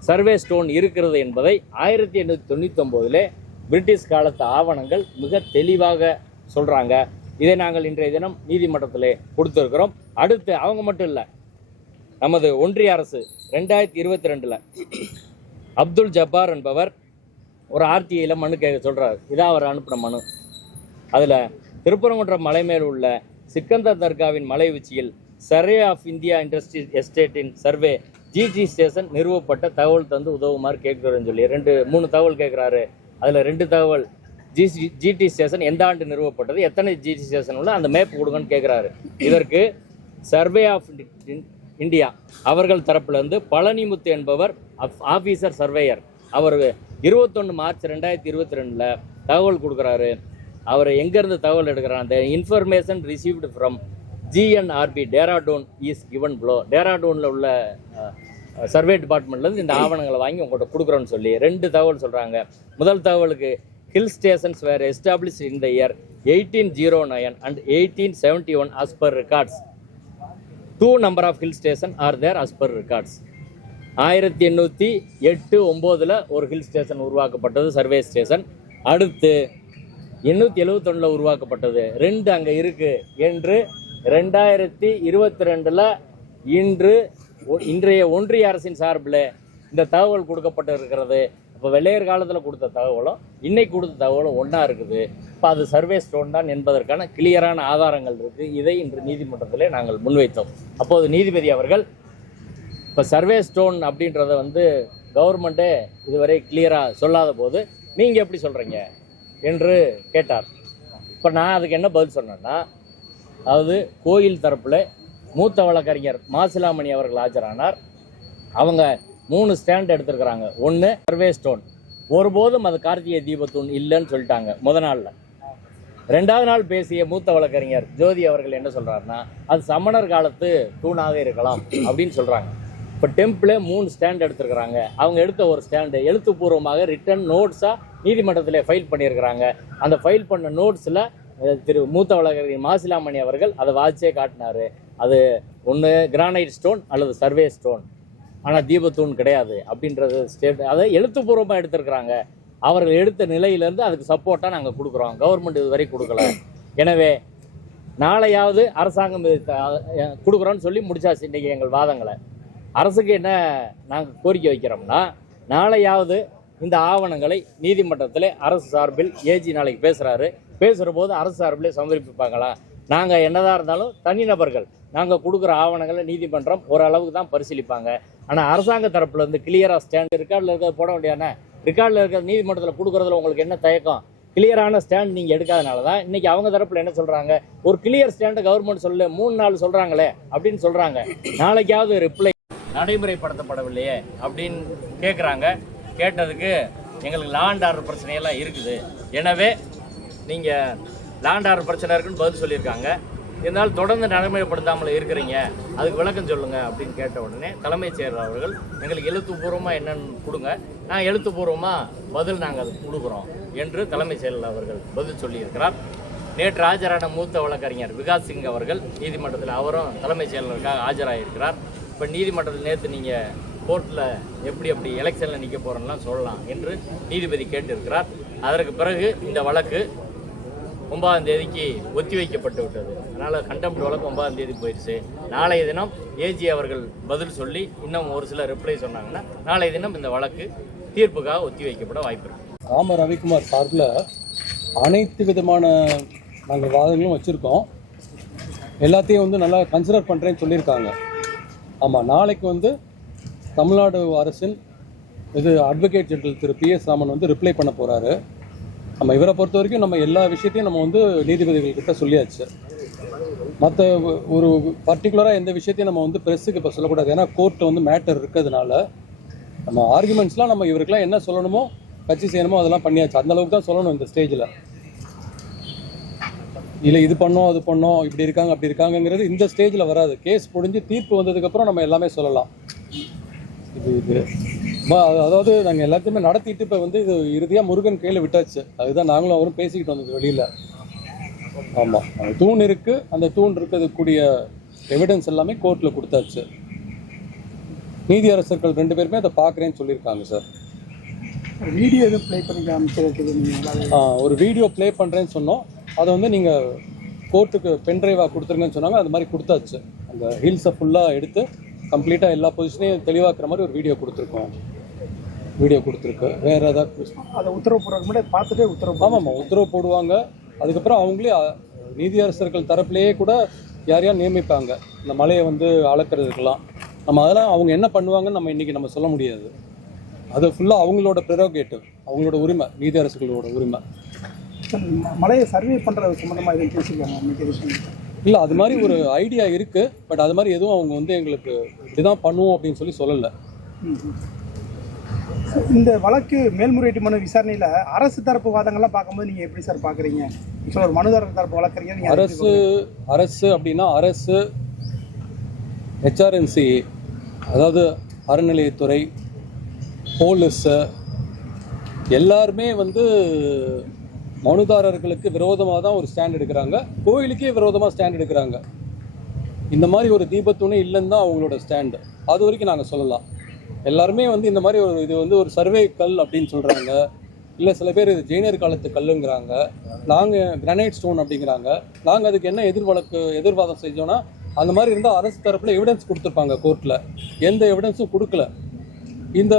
சர்வே ஸ்டோன் இருக்கிறது என்பதை 1899 பிரிட்டிஷ் காலத்து ஆவணங்கள் மிக தெளிவாக சொல்கிறாங்க. இதை நாங்கள் இன்றைய தினம் நீதிமன்றத்தில் கொடுத்துருக்கிறோம். அடுத்து அவங்க மட்டும் இல்லை, நமது ஒன்றிய அரசு 2022 அப்துல் ஜப்பார் என்பவர் ஒரு ஆர்டிஐயில் மனு கேட்க சொல்கிறார். இதான் அவர் அனுப்பின மனு. அதில் திருப்பரங்குன்றம் மலை மேல் உள்ள சிக்கந்தர் தர்காவின் மலை உச்சியில் சர்வே ஆஃப் இந்தியா இண்டஸ்ட்ரி எஸ்டேட்டின் சர்வே ஜிஜி ஸ்டேஷன் நிறுவப்பட்ட தகவல் தந்து உதவுமாறு கேட்குறேன்னு சொல்லி 3 தகவல் கேட்குறாரு. அதில் 2 தகவல் ஜிடி ஸ்டேஷன் எந்த ஆண்டு நிறுவப்பட்டது, எத்தனை ஜிடி ஸ்டேஷன் உள்ள அந்த மேப் கொடுங்கன்னு கேட்குறாரு. இதற்கு சர்வே ஆஃப் இந்தியா அவர்கள் தரப்புலேருந்து பழனிமுத்து என்பவர் ஆஃபீஸர் சர்வேயர், அவர் 21 மார்ச் 2022 தகவல் கொடுக்குறாரு. அவர் எங்கேருந்து தகவல் எடுக்கிறார்? அந்த information received from GNRP Dehradun is given below. டேராடூனில் உள்ள சர்வே டிபார்ட்மெண்ட்லேருந்து இந்த ஆவணங்களை வாங்கி உங்கள்கிட்ட கொடுக்குறோன்னு சொல்லி 2 தகவல் சொல்கிறாங்க. முதல் தகவலுக்கு hill stations were established in the year 1809 and 1871 as per records. 2 number of hill station are there as per records. 1808-9 ஒரு ஹில் ஸ்டேஷன் உருவாக்கப்பட்டது, சர்வே ஸ்டேஷன். அடுத்து 871 உருவாக்கப்பட்டது. 2 அங்கே இருக்குது என்று 2022 இன்றைய ஒன்றிய அரசின் சார்பில் இந்த தகவல் கொடுக்கப்பட்டு இருக்கிறது. இப்போ வெள்ளையர் காலத்தில் கொடுத்த தகவலும் இன்னைக்கு கொடுத்த தகவலும் ஒன்றா இருக்குது. இப்போ அது சர்வே ஸ்டோன் தான் என்பதற்கான கிளியரான ஆதாரங்கள் இருக்குது. இதை இன்று நீதிமன்றத்திலே நாங்கள் முன்வைத்தோம். அப்போது நீதிபதி அவர்கள் இப்போ சர்வே ஸ்டோன் அப்படின்றத வந்து கவர்மெண்ட்டே இதுவரை கிளியராக சொல்லாத போது நீங்கள் எப்படி சொல்கிறீங்க என்று கேட்டார். இப்போ நான் அதுக்கு என்ன பதில் சொன்னேன்னா, அதாவது கோயில் தரப்பில் மூத்த வழக்கறிஞர் மாசிலாமணி அவர்கள் ஆஜரானார். அவங்க 3 ஸ்டாண்ட் எடுத்திருக்கிறாங்க. ஒன்று சர்வே ஸ்டோன், ஒருபோதும் அது கார்த்திகை தீபத்தூண் இல்லைன்னு சொல்லிட்டாங்க முத நாளில். 2வது நாள் பேசிய மூத்த வழக்கறிஞர் ஜோதி அவர்கள் என்ன சொல்கிறாருன்னா, அது சமணர் காலத்து தூணாக இருக்கலாம் அப்படின்னு சொல்கிறாங்க. இப்போ டெம்பிளே 3 ஸ்டாண்ட் எடுத்திருக்கிறாங்க. அவங்க எடுத்த ஒரு ஸ்டாண்டு எழுத்துப்பூர்வமாக ரிட்டன் நோட்ஸாக நீதிமன்றத்தில் ஃபைல் பண்ணியிருக்கிறாங்க. அந்த ஃபைல் பண்ண நோட்ஸில் திரு மூத்த வழக்கறிஞர் மாசிலாமணி அவர்கள் அதை வாட்சே காட்டினார். அது ஒன்று கிரானைட் ஸ்டோன் அல்லது சர்வே ஸ்டோன், ஆனால் தீபத்தூண் கிடையாது அப்படின்றது அதை எழுத்துப்பூர்வமாக எடுத்திருக்கிறாங்க. அவர்கள் எடுத்த நிலையிலேருந்து அதுக்கு சப்போர்ட்டாக நாங்கள் கொடுக்குறோம். கவர்மெண்ட் இதுவரை கொடுக்கல. எனவே நாளையாவது அரசாங்கம் கொடுக்குறோன்னு சொல்லி முடிச்சாச்சு இன்றைக்கி எங்கள் வாதங்களை. அரசுக்கு என்ன நாங்கள் கோரிக்கை வைக்கிறோம்னா, நாளையாவது இந்த ஆவணங்களை நீதிமன்றத்தில் அரசு சார்பில் ஏஜி நாளைக்கு பேசுகிற போது அரசு சார்பிலே சமர்ப்பிப்பாங்களா? நாங்கள் என்னதான் இருந்தாலும் தனிநபர்கள் நாங்கள் கொடுக்குற ஆவணங்களை நீதிமன்றம் ஓரளவுக்கு தான் பரிசீலிப்பாங்க. ஆனால் அரசாங்க தரப்புல இருந்து கிளியராக ஸ்டாண்ட் ரெக்கார்டில் இருக்கிறது போட வேண்டியானே. ரெக்கார்டில் இருக்கிற நீதிமன்றத்தில் கொடுக்குறதுல உங்களுக்கு என்ன தயக்கம்? கிளியரான ஸ்டாண்ட் நீங்கள் எடுக்காதனால தான் இன்றைக்கி அவங்க தரப்பில் என்ன சொல்கிறாங்க, ஒரு கிளியர் ஸ்டாண்டை கவர்மெண்ட் 3 நாள் சொல்கிறாங்களே அப்படின்னு சொல்கிறாங்க. நாளைக்காவது ரிப்ளை நடைமுறைப்படுத்தப்படவில்லையே அப்படின்னு கேட்குறாங்க. கேட்டதுக்கு எங்களுக்கு லாண்ட் ஆர்டர் பிரச்சனையெல்லாம் இருக்குது, எனவே நீங்கள் லாண்ட் ஆர்டர் பிரச்சனை இருக்குன்னு பதில் சொல்லியிருக்காங்க. இருந்தாலும் தொடர்ந்து நடைமுறைப்படுத்தாமல் இருக்கிறீங்க, அதுக்கு விளக்கம் சொல்லுங்கள் அப்படின்னு கேட்ட உடனே தலைமைச் செயலர் அவர்கள் எங்களுக்கு எழுத்துப்பூர்வமாக என்னென்னு கொடுங்க, நாங்கள் எழுத்துப்பூர்வமாக பதில் நாங்கள் அது கொடுக்குறோம் என்று தலைமைச் செயலர் அவர்கள் பதில் சொல்லியிருக்கிறார். நேற்று ஆஜரான மூத்த வழக்கறிஞர் விகாஸ் சிங் அவர்கள் நீதிமன்றத்தில் அவரும் தலைமைச் செயலருக்காக ஆஜராகியிருக்கிறார். இப்போ நீதிமன்றத்தில் நேற்று நீங்கள் கோர்ட்டில் எப்படி எலெக்ஷனில் நிற்க போகிறோம்லாம் சொல்லலாம் என்று நீதிபதி கேட்டிருக்கிறார். அதற்கு பிறகு இந்த வழக்கு 9ஆம் தேதிக்கு ஒத்தி வைக்கப்பட்டு விட்டது. அதனால் கண்டெம்ட் வழக்கு 9ஆம் தேதி போயிடுச்சு. நாளைய தினம் ஏஜி அவர்கள் பதில் சொல்லி இன்னும் ஒரு சில ரிப்ளை சொன்னாங்கன்னா நாளைய தினம் இந்த வழக்கு தீர்ப்புக்காக ஒத்தி வைக்கப்பட வாய்ப்பு இருக்குது. ராம ரவிக்குமார் சார்பில் அனைத்து விதமான நாங்கள் வாதங்களும் வச்சுருக்கோம். எல்லாத்தையும் நல்லா கன்சிடர் பண்ணுறேன்னு சொல்லியிருக்காங்க. ஆமாம், நாளைக்கு தமிழ்நாடு அரசின் அட்வொகேட் ஜெனரல் திரு PS ராமன் ரிப்ளை பண்ண போகிறாரு. நம்ம இவரை பொறுத்த வரைக்கும் நம்ம எல்லா விஷயத்தையும் நம்ம நீதிபதிகள்கிட்ட சொல்லியாச்சு. மற்ற ஒரு பர்டிகுலராக எந்த விஷயத்தையும் நம்ம ப்ரெஸ்ஸுக்கு இப்போ சொல்லக்கூடாது. ஏன்னா கோர்ட்டு மேட்டர் இருக்கிறதுனால நம்ம ஆர்குமெண்ட்ஸ்லாம் நம்ம இவருக்கெல்லாம் என்ன சொல்லணுமோ கட்சி செய்யணுமோ அதெல்லாம் பண்ணியாச்சு. அந்தளவுக்கு தான் சொல்லணும் இந்த ஸ்டேஜில். இல்லை இது பண்ணோம் அது பண்ணோம் இப்படி இருக்காங்க அப்படி இருக்காங்கங்கிறது இந்த ஸ்டேஜில் வராது. கேஸ் முடிஞ்சு தீர்ப்பு வந்ததுக்கப்புறம் நம்ம எல்லாமே சொல்லலாம். அதாவது நாங்கள் எல்லாத்தையுமே நடத்திட்டு இப்போ இது இறுதியாக முருகன் கையில் விட்டாச்சு. அதுதான் நாங்களும் அவரும் பேசிக்கிட்டு வந்தது வெளியில். ஆமாம், அந்த தூண் இருக்குது, அந்த தூண் இருக்கிறதுக்கூடிய எவிடன்ஸ் எல்லாமே கோர்ட்டில் கொடுத்தாச்சு. நீதி அரசர்கள் 2 பேருமே அதை பார்க்குறேன்னு சொல்லியிருக்காங்க சார். வீடியோ எதுவும் ப்ளே பண்ணி காமிச்சிருக்கு. ஒரு வீடியோ ப்ளே பண்ணுறேன்னு சொன்னோம். அதை நீங்கள் கோர்ட்டுக்கு பென்ட்ரைவாக கொடுத்துருங்கன்னு சொன்னாங்க. அது மாதிரி கொடுத்தாச்சு. அந்த ஹில்ஸை ஃபுல்லாக எடுத்து கம்ப்ளீட்டாக எல்லா பொசிஷனையும் தெளிவாக்குற மாதிரி ஒரு வீடியோ கொடுத்துருக்கோம். வேறு ஏதாவது அதை உத்தரவு போடுறதுக்கு முன்னாடி பார்த்துட்டே உத்தரவு. ஆமாம்மா, உத்தரவு போடுவாங்க. அதுக்கப்புறம் அவங்களே நீதியரசர்கள் தரப்புலேயே கூட யாரையும் நியமிப்பாங்க இந்த மலையை அளக்கிறதுக்கெல்லாம். நம்ம அதெல்லாம் அவங்க என்ன பண்ணுவாங்கன்னு நம்ம இன்றைக்கி நம்ம சொல்ல முடியாது. அது ஃபுல்லாக அவங்களோட ப்ரெரோகேட்டிவ், அவங்களோட உரிமை, நீதியரசர்களோட உரிமை. மலையை சர்வே பண்ணுறது சம்மந்தமாக எதுவும் பேசியிருக்காங்க? இல்லை, அது மாதிரி ஒரு ஐடியா இருக்குது. பட் அது மாதிரி எதுவும் அவங்க எங்களுக்கு இப்படிதான் பண்ணுவோம் அப்படின்னு சொல்லலை. இந்த வழக்கு மேல்முறையீட்டு மனு விசாரணையில் அரசு தரப்பு வாதங்கள்லாம் பார்க்கும்போது நீங்கள் எப்படி சார் பார்க்குறீங்க? ஒரு மனுதாரர் தரப்பு வழக்கறிஞர் அரசு அப்படின்னா அரசு, HRNC, அதாவது அறநிலையத்துறை, போலீஸு எல்லாருமே மனுதாரர்களுக்கு விரோதமாக தான் ஒரு ஸ்டாண்ட் எடுக்கிறாங்க. கோயிலுக்கே விரோதமாக ஸ்டாண்ட் எடுக்கிறாங்க. இந்த மாதிரி ஒரு தீபத்தூணே இல்லைன்னு தான் அவங்களோட ஸ்டாண்டு. அது வரைக்கும் நாங்கள் சொல்லலாம். எல்லாருமே இந்த மாதிரி இது ஒரு சர்வே கல் அப்படின்னு சொல்கிறாங்க. இல்லை சில பேர் இது ஜெயினர் காலத்து கல்லுங்கிறாங்க. நாங்கள் கிரானைட் ஸ்டோன் அப்படிங்கிறாங்க. நாங்கள் அதுக்கு என்ன எதிர்வாதம் செஞ்சோன்னா, அந்த மாதிரி இருந்தால் அரசு தரப்பில் எவிடன்ஸ் கொடுத்துருப்பாங்க கோர்ட்டில். எந்த எவிடன்ஸும் கொடுக்கல. இந்த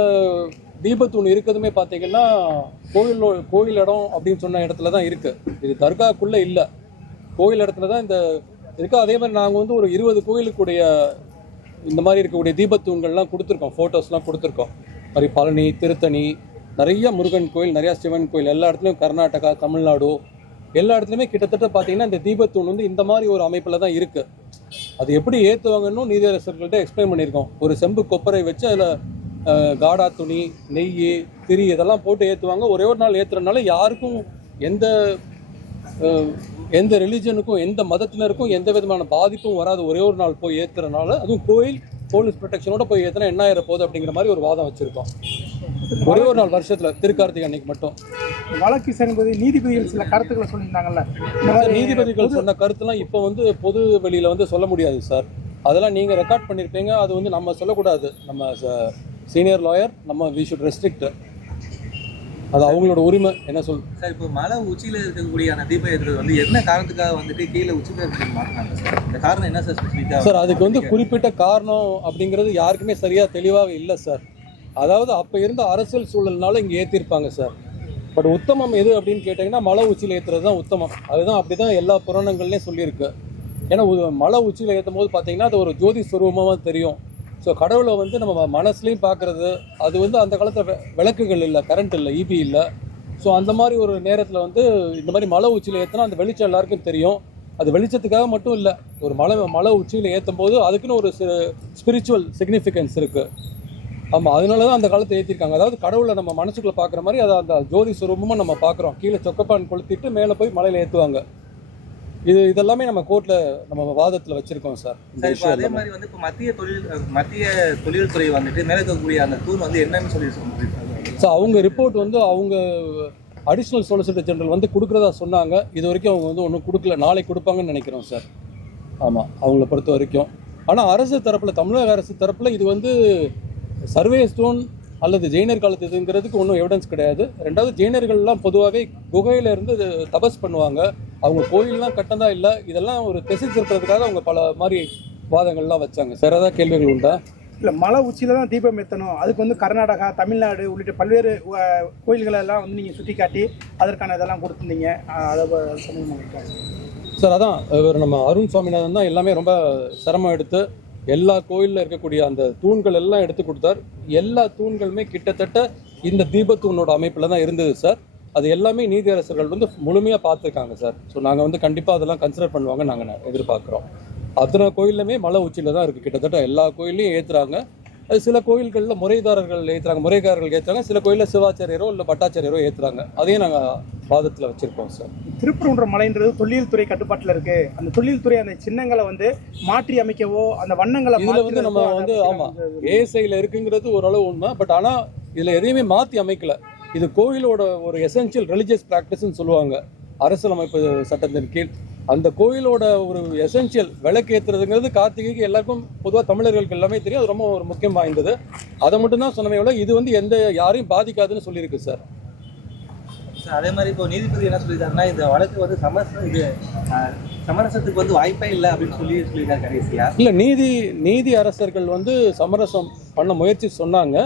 தீபத்தூண் இருக்கிறதுமே பார்த்தீங்கன்னா கோயில் இடம் அப்படின்னு சொன்ன இடத்துல தான் இருக்குது. இது தர்காக்குள்ளே இல்லை, கோயில் இடத்துல தான் இந்த இருக்குது. அதே மாதிரி நாங்கள் ஒரு 20 கோயிலுக்குடைய இந்த மாதிரி இருக்கக்கூடிய தீபத்தூண்கள்லாம் கொடுத்துருக்கோம், ஃபோட்டோஸ்லாம் கொடுத்துருக்கோம். மாதிரி பழனி, திருத்தணி, நிறைய முருகன் கோயில், நிறையா சிவன் கோயில், எல்லா இடத்துலையும் கர்நாடகா, தமிழ்நாடு எல்லா இடத்துலையுமே கிட்டத்தட்ட பார்த்தீங்கன்னா இந்த தீபத்தூண் இந்த மாதிரி ஒரு அமைப்பில் தான் இருக்குது. அது எப்படி ஏற்றுவாங்கன்னு நீதியரசர்கள்ட்ட எக்ஸ்பிளைன் பண்ணியிருக்கோம். ஒரு செம்பு கொப்பரை வச்சு அதில் காடா துணி, நெய், திரி இதெல்லாம் போட்டு ஏற்றுவாங்க. ஒரே ஒரு நாள் ஏற்றுறதுனால யாருக்கும் எந்த ரிலீஜனுக்கும் எந்த மதத்தினருக்கும் எந்த விதமான பாதிப்பும் வராது. ஒரே ஒரு நாள் போய் ஏற்றுறதுனால, அதுவும் கோயில் போலீஸ் ப்ரொடெக்ஷனோட போய் ஏற்றினா என்ன ஆயிர போகுது அப்படிங்கிற மாதிரி ஒரு வாதம் வச்சுருக்கோம். ஒரே ஒரு நாள் வருஷத்தில் திருக்கார்த்திகை அன்னைக்கு மட்டும். வழக்கு செல்லும்போது நீதிபதிகள் சில கருத்துக்களை சொல்லியிருந்தாங்கல்ல, நீதிபதிகள் சொன்ன கருத்துலாம் இப்போ பொது வெளியில் சொல்ல முடியாது சார். அதெல்லாம் நீங்கள் ரெக்கார்ட் பண்ணியிருப்பீங்க. அது நம்ம சொல்லக்கூடாது. நம்ம senior lawyer, we should restrict. அது அவங்களோட உரிமை. என்ன சார், இப்போ மலை உச்சியில் இருக்கக்கூடிய அந்த தீபம் ஏற்றுறது என்ன காரணத்துக்காக கீழே உச்சியில் இருக்கிறது மாற்றினாங்க சார்? இந்த காரணம் என்ன சார் ஸ்பெசிஃபிக்காக? சார், அதுக்கு குறிப்பிட்ட காரணம் அப்படிங்கிறது யாருக்குமே சரியாக தெளிவாக இல்லை சார். அதாவது அப்போ இருந்த அரசியல் சூழல்னால இங்கே ஏற்றிருப்பாங்க சார். பட் உத்தமம் எது அப்படின்னு கேட்டிங்கன்னா மலை உச்சியில் ஏற்றுறது தான் உத்தமம். அதுதான் அப்படி தான் எல்லா புராணங்கள்லேயும் சொல்லியிருக்கு. ஏன்னா மலை உச்சியில் ஏற்றும் போது பார்த்தீங்கன்னா அது ஒரு ஜோதி ஸ்வரூபமாக தெரியும். ஸோ கடவுளை நம்ம மனசுலையும் பார்க்குறது. அது அந்த காலத்தில் விளக்குகள் இல்லை, கரண்ட் இல்லை, இபி இல்லை. ஸோ அந்த மாதிரி ஒரு நேரத்தில் இந்த மாதிரி மலை உச்சியில் ஏற்றினா அந்த வெளிச்சம் எல்லாருக்கும் தெரியும். அது வெளிச்சத்துக்காக மட்டும் இல்லை, ஒரு மலை உச்சியில் ஏற்றும் போது அதுக்குன்னு ஒரு ஸ்பிரிச்சுவல் சிக்னிஃபிகன்ஸ் இருக்குது. ஆமாம், அதனால தான் அந்த காலத்தை ஏற்றிருக்காங்க. அதாவது கடவுளை நம்ம மனசுக்குள்ளே பார்க்குற மாதிரி அதை அந்த ஜோதி சுரூபமாக நம்ம பார்க்குறோம். கீழே சொக்கப்பான் கொளுத்திட்டு மேலே போய் மலையில் ஏற்றுவாங்க. இதெல்லாமே நம்ம கோர்ட்ல நம்ம வாதத்தில் வச்சிருக்கோம் சார். அதே மாதிரி இப்போ மத்திய தொழில்துறை மேலே இருக்கக்கூடிய அந்த தூண் என்னன்னு சொல்லி சார், அவங்க ரிப்போர்ட் அவங்க அடிஷ்னல் சொலிசிட்டர் ஜெனரல் கொடுக்குறதா சொன்னாங்க. இது வரைக்கும் அவங்க ஒன்றும் கொடுக்கல. நாளைக்கு கொடுப்பாங்கன்னு நினைக்கிறோம் சார். ஆமாம், அவங்கள பொறுத்த வரைக்கும். ஆனால் அரசு தரப்பில், தமிழக அரசு தரப்பில் இது சர்வே ஸ்டோன் அல்லது ஜெயினர் காலத்து இதுங்கிறதுக்கு ஒன்றும் எவிடன்ஸ் கிடையாது. ரெண்டாவது, ஜெயினர்கள்லாம் பொதுவாகவே குகையில இருந்து தபஸ் பண்ணுவாங்க. அவங்க கோயிலெலாம் கட்டதா இல்லை. இதெல்லாம் ஒரு திசை திருப்புறதுக்காக அவங்க பல மாதிரி வாதங்கள்லாம் வச்சாங்க. வேறு ஏதாவது கேள்விகள் உண்டா? இல்லை, மலை உச்சியில் தான் தீபம் ஏற்றணும். அதுக்கு கர்நாடகா, தமிழ்நாடு உள்ளிட்ட பல்வேறு கோயில்களெல்லாம் நீங்கள் சுட்டி காட்டி அதற்கான இதெல்லாம் கொடுத்துருந்தீங்க. அதை சமூகமாக சார், அதான் நம்ம அருண் சுவாமிநாதன் தான் எல்லாமே ரொம்ப சிரமம் எடுத்து எல்லா கோயிலில் இருக்கக்கூடிய அந்த தூண்கள் எல்லாம் எடுத்து கொடுத்தார். எல்லா தூண்களுமே கிட்டத்தட்ட இந்த தீபத்தூணோட அமைப்பில் தான் இருந்தது சார். அது எல்லாமே நீதியரசர்கள் முழுமையாக பார்த்துருக்காங்க சார். ஸோ நாங்கள் கண்டிப்பாக அதெல்லாம் கன்சிடர் பண்ணுவாங்க நாங்கள் எதிர்பார்க்குறோம். அத்தனை கோயிலுமே மலை உச்சியில் தான் இருக்குது. கிட்டத்தட்ட எல்லா கோயிலையும் ஏற்றுறாங்க. அது சில கோயில்களில் முறைகாரர்கள் ஏற்றுறாங்க. சில கோயிலில் சிவாச்சாரியரோ இல்லை பட்டாச்சாரியரோ ஏற்றுறாங்க. அதையும் நாங்கள் வாதத்தில் வச்சுருக்கோம் சார். திருப்பரங்குன்ற மலைன்றது தொழில் துறை கட்டுப்பாட்டில் இருக்குது. அந்த தொழில் துறை அந்த சின்னங்களை மாற்றி அமைக்கவோ, அந்த வண்ணங்களை இதில் நம்ம ஆமாம், ஏஎஸ்ஐயில் இருக்குங்கிறது ஓரளவு உண்மை. பட் ஆனால் இதில் எதையுமே மாற்றி அமைக்கல. இது கோயிலோட ஒரு எசென்ஷியல் ரிலிஜியஸ் ப்ராக்டிஸ்ன்னு சொல்லுவாங்க அரசியலமைப்பு சட்டத்தின் கீழ். அந்த கோயிலோட ஒரு எசென்ஷியல் விளக்கேற்றுறதுங்கிறது கார்த்திகைக்கு எல்லாருக்கும் பொதுவாக தமிழர்களுக்கு எல்லாமே தெரியும். அது ரொம்ப ஒரு முக்கியம் வாய்ந்தது. அதை மட்டும்தான் சொன்னமே எவ்வளோ இது எந்த யாரையும் பாதிக்காதுன்னு சொல்லியிருக்கு சார். அதே மாதிரி இப்போ நீதிபதி என்ன சொல்லியிருக்காருன்னா, இந்த வழக்கு சமரசத்துக்கு வாய்ப்பே இல்லை அப்படின்னு சொல்லியிருக்காரு கடைசியா. இல்லை, நீதி அரசர்கள் சமரசம் பண்ண முயற்சி சொன்னாங்க.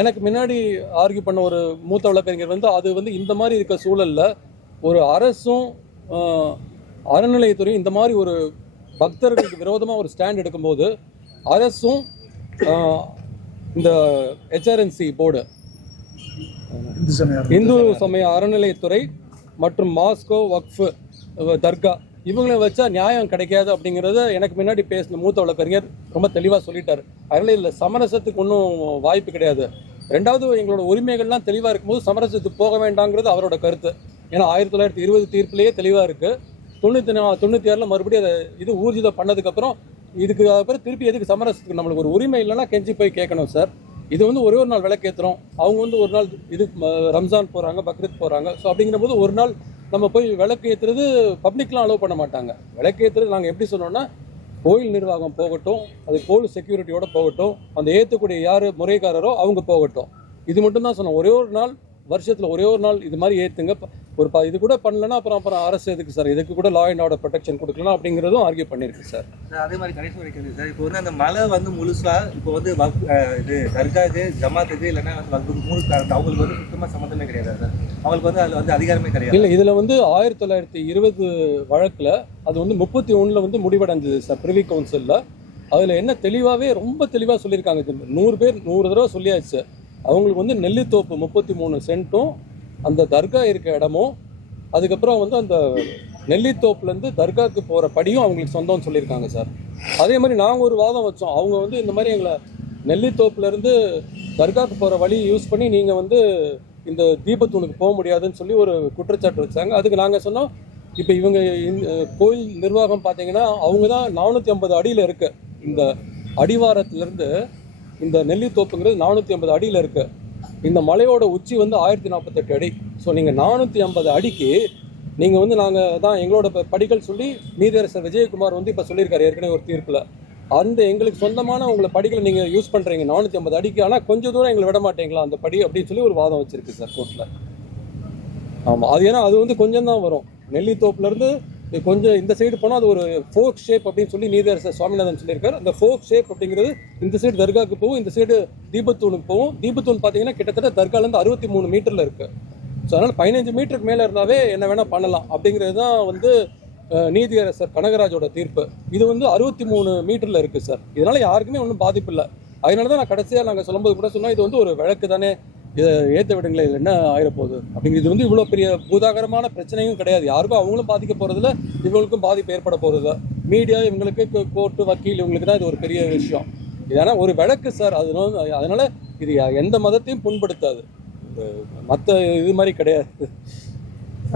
எனக்கு முன்னாடி ஆர்கியூ பண்ண ஒரு மூத்த வழக்கறிஞர் அது இந்த மாதிரி இருக்க சூழலில் ஒரு அரசும் அறநிலையத்துறையும் இந்த மாதிரி ஒரு பக்தர்களுக்கு விரோதமாக ஒரு ஸ்டாண்ட் எடுக்கும்போது அரசும் இந்த HRNC போர்டு, இந்து சமய அறநிலையத்துறை மற்றும் மாஸ்கோ வக்ஃபு தர்கா, இவங்களை வச்சா நியாயம் கிடைக்காது அப்படிங்கிறத எனக்கு முன்னாடி பேசின மூத்த வழக்கறிஞர் ரொம்ப தெளிவாக சொல்லிட்டார். அதனால் இதில் சமரசத்துக்கு ஒன்றும் வாய்ப்பு கிடையாது. ரெண்டாவது, எங்களோட உரிமைகள்லாம் தெளிவாக இருக்கும்போது சமரசத்துக்கு போக வேண்டாங்கிறது அவரோட கருத்து. ஏன்னா 1920 தீர்ப்புலேயே தெளிவாக இருக்குது. 96 மறுபடியும் அதை ஊர்ஜிதம் பண்ணதுக்கப்புறம் இதுக்கு அப்புறம் திருப்பி எதுக்கு சமரசத்துக்கு? நம்மளுக்கு ஒரு உரிமை இல்லைன்னா கெஞ்சி போய் கேட்கணும் சார். இது ஒரே ஒரு நாள் விளக்கேற்றுறோம். அவங்க ஒரு நாள் ரம்ஜான் போகிறாங்க, பக்ரீத் போகிறாங்க. ஸோ அப்படிங்கிற போது ஒரு நாள் நம்ம போய் விளக்கு ஏற்றுறது பப்ளிக்லாம் அலோவ் பண்ண மாட்டாங்க. விளக்கு ஏற்றுறது நாங்கள் எப்படி சொன்னோம்னா, கோயில் நிர்வாகம் போகட்டும், அது போலீஸ் செக்யூரிட்டியோட போகட்டும், அந்த ஏற்றக்கூடிய யார் முறைகாரரோ அவங்க போகட்டும். இது மட்டும்தான் சொன்னோம். ஒரே ஒரு நாள் வருஷத்தில் ஒரே ஒரு நாள் இது மாதிரி ஏற்றுங்க. ஒரு இது கூட பண்ணலன்னா அப்புறம் அரசு எதுக்கு சார்? இதுக்கு கூட லா அண்ட் ஆர்டர் ப்ரொடெக்ஷன் கொடுக்கலாம் அப்படிங்கிறதும் ஆர்கியூ பண்ணியிருக்கு சார். அதே மாதிரி கடைசி வரைக்கும் சார், இப்போ அந்த மலை முழுசாக இப்போ இது தர்காவுக்கு, ஜமாத்துக்கு இல்லைன்னா அவங்களுக்கு சுத்தமாக சம்மந்தமே கிடையாது சார். அவங்களுக்கு அதில் அதிகாரமே கிடையாது. இல்லை, இதில் 1920 வழக்கில் அது 31 முடிவடைஞ்சது சார் பிரிவி கவுன்சிலில். அதில் என்ன தெளிவாகவே ரொம்ப தெளிவாக சொல்லியிருக்காங்க. 100 பேர் 100 தடவை சொல்லியாச்சு. அவங்களுக்கு நெல்லித்தோப்பு 33 சென்ட்டும் அந்த தர்கா இருக்க இடமும், அதுக்கப்புறம் அந்த நெல்லித்தோப்புலேருந்து தர்காவுக்கு போகிற படியும் அவங்களுக்கு சொந்தம்னு சொல்லியிருக்காங்க சார். அதே மாதிரி நாங்கள் ஒரு வாதம் வச்சோம். அவங்க வந்து இந்த மாதிரி எங்களை நெல்லித்தோப்புலேருந்து தர்காவுக்கு போகிற வழி யூஸ் பண்ணி நீங்கள் வந்து இந்த தீபத்தூணுக்கு போக முடியாதுன்னு சொல்லி ஒரு குற்றச்சாட்டு வச்சாங்க. அதுக்கு நாங்கள் சொன்னோம், இப்போ இவங்க கோயில் நிர்வாகம் பார்த்தீங்கன்னா அவங்க தான் 450 அடியில் இருக்கு. இந்த அடிவாரத்துலேருந்து இந்த நெல்லித்தோப்புங்கிறது 450 அடியில் இருக்கு. இந்த மலையோட உச்சி வந்து 1048 அடி. ஸோ நீங்கள் 450 அடிக்கு நீங்கள் வந்து நாங்கள் தான் எங்களோட படிகள் சொல்லி நீதியரசர் விஜயகுமார் வந்து இப்போ சொல்லியிருக்காரு ஏற்கனவே ஒரு தீர்ப்பில். அந்த எங்களுக்கு சொந்தமான உங்களை படிகளை நீங்கள் யூஸ் பண்ணுறீங்க 450 அடிக்கு, ஆனால் கொஞ்சம் தூரம் எங்களை விட மாட்டீங்களா அந்த படி அப்படின்னு சொல்லி ஒரு வாதம் வச்சிருக்கு சார் கோர்ட்டில். ஆமாம், அது ஏன்னா அது வந்து கொஞ்சம் தான் வரும். நெல்லித்தோப்புலேருந்து கொஞ்சம் இந்த சைடு போனால் அது ஒரு ஃபோக் ஷேப் அப்படின்னு சொல்லி நீதியரசர் சுவாமிநாதன் சொல்லியிருக்காரு. அந்த ஃபோக் ஷேப் அப்படிங்கிறது இந்த சைடு தர்காவுக்கு போகும், இந்த சைடு தீபத்தூனுக்கு போகும். தீபத்தூன் பார்த்தீங்கன்னா கிட்டத்தட்ட தர்காலேருந்து 63 மீட்டரில் இருக்குது. ஸோ அதனால் 15 மீட்டருக்கு மேலே இருந்தாவே என்ன வேணால் பண்ணலாம் அப்படிங்கிறது தான் வந்து நீதியரசர் கனகராஜோட தீர்ப்பு. இது வந்து 63 மீட்டரில் இருக்குது சார். இதனால் யாருக்குமே ஒன்றும் பாதிப்பு இல்லை. அதனால தான் நான் கடைசியாக நாங்கள் சொல்லும்போது கூட சொன்னோம், இது வந்து ஒரு வழக்கு தானே, இதை ஏற்ற விடுங்களேன், இதில் என்ன ஆயிரப்போகுது அப்படிங்கிறது. இது வந்து இவ்வளோ பெரிய பூதாகரமான பிரச்சனையும் கிடையாது. யாருக்கும் அவங்களும் பாதிக்க போகிறதில்ல, இவங்களுக்கும் பாதிப்பு ஏற்பட போகிறதில்ல. மீடியா இவங்களுக்கு, கோர்ட்டு, வக்கீல் இவங்களுக்கு தான் இது ஒரு பெரிய விஷயம். இதனால் ஒரு வழக்கு சார். அதனால் இது எந்த மதத்தையும் புண்படுத்தாது, மற்ற இது மாதிரி கிடையாது சார்.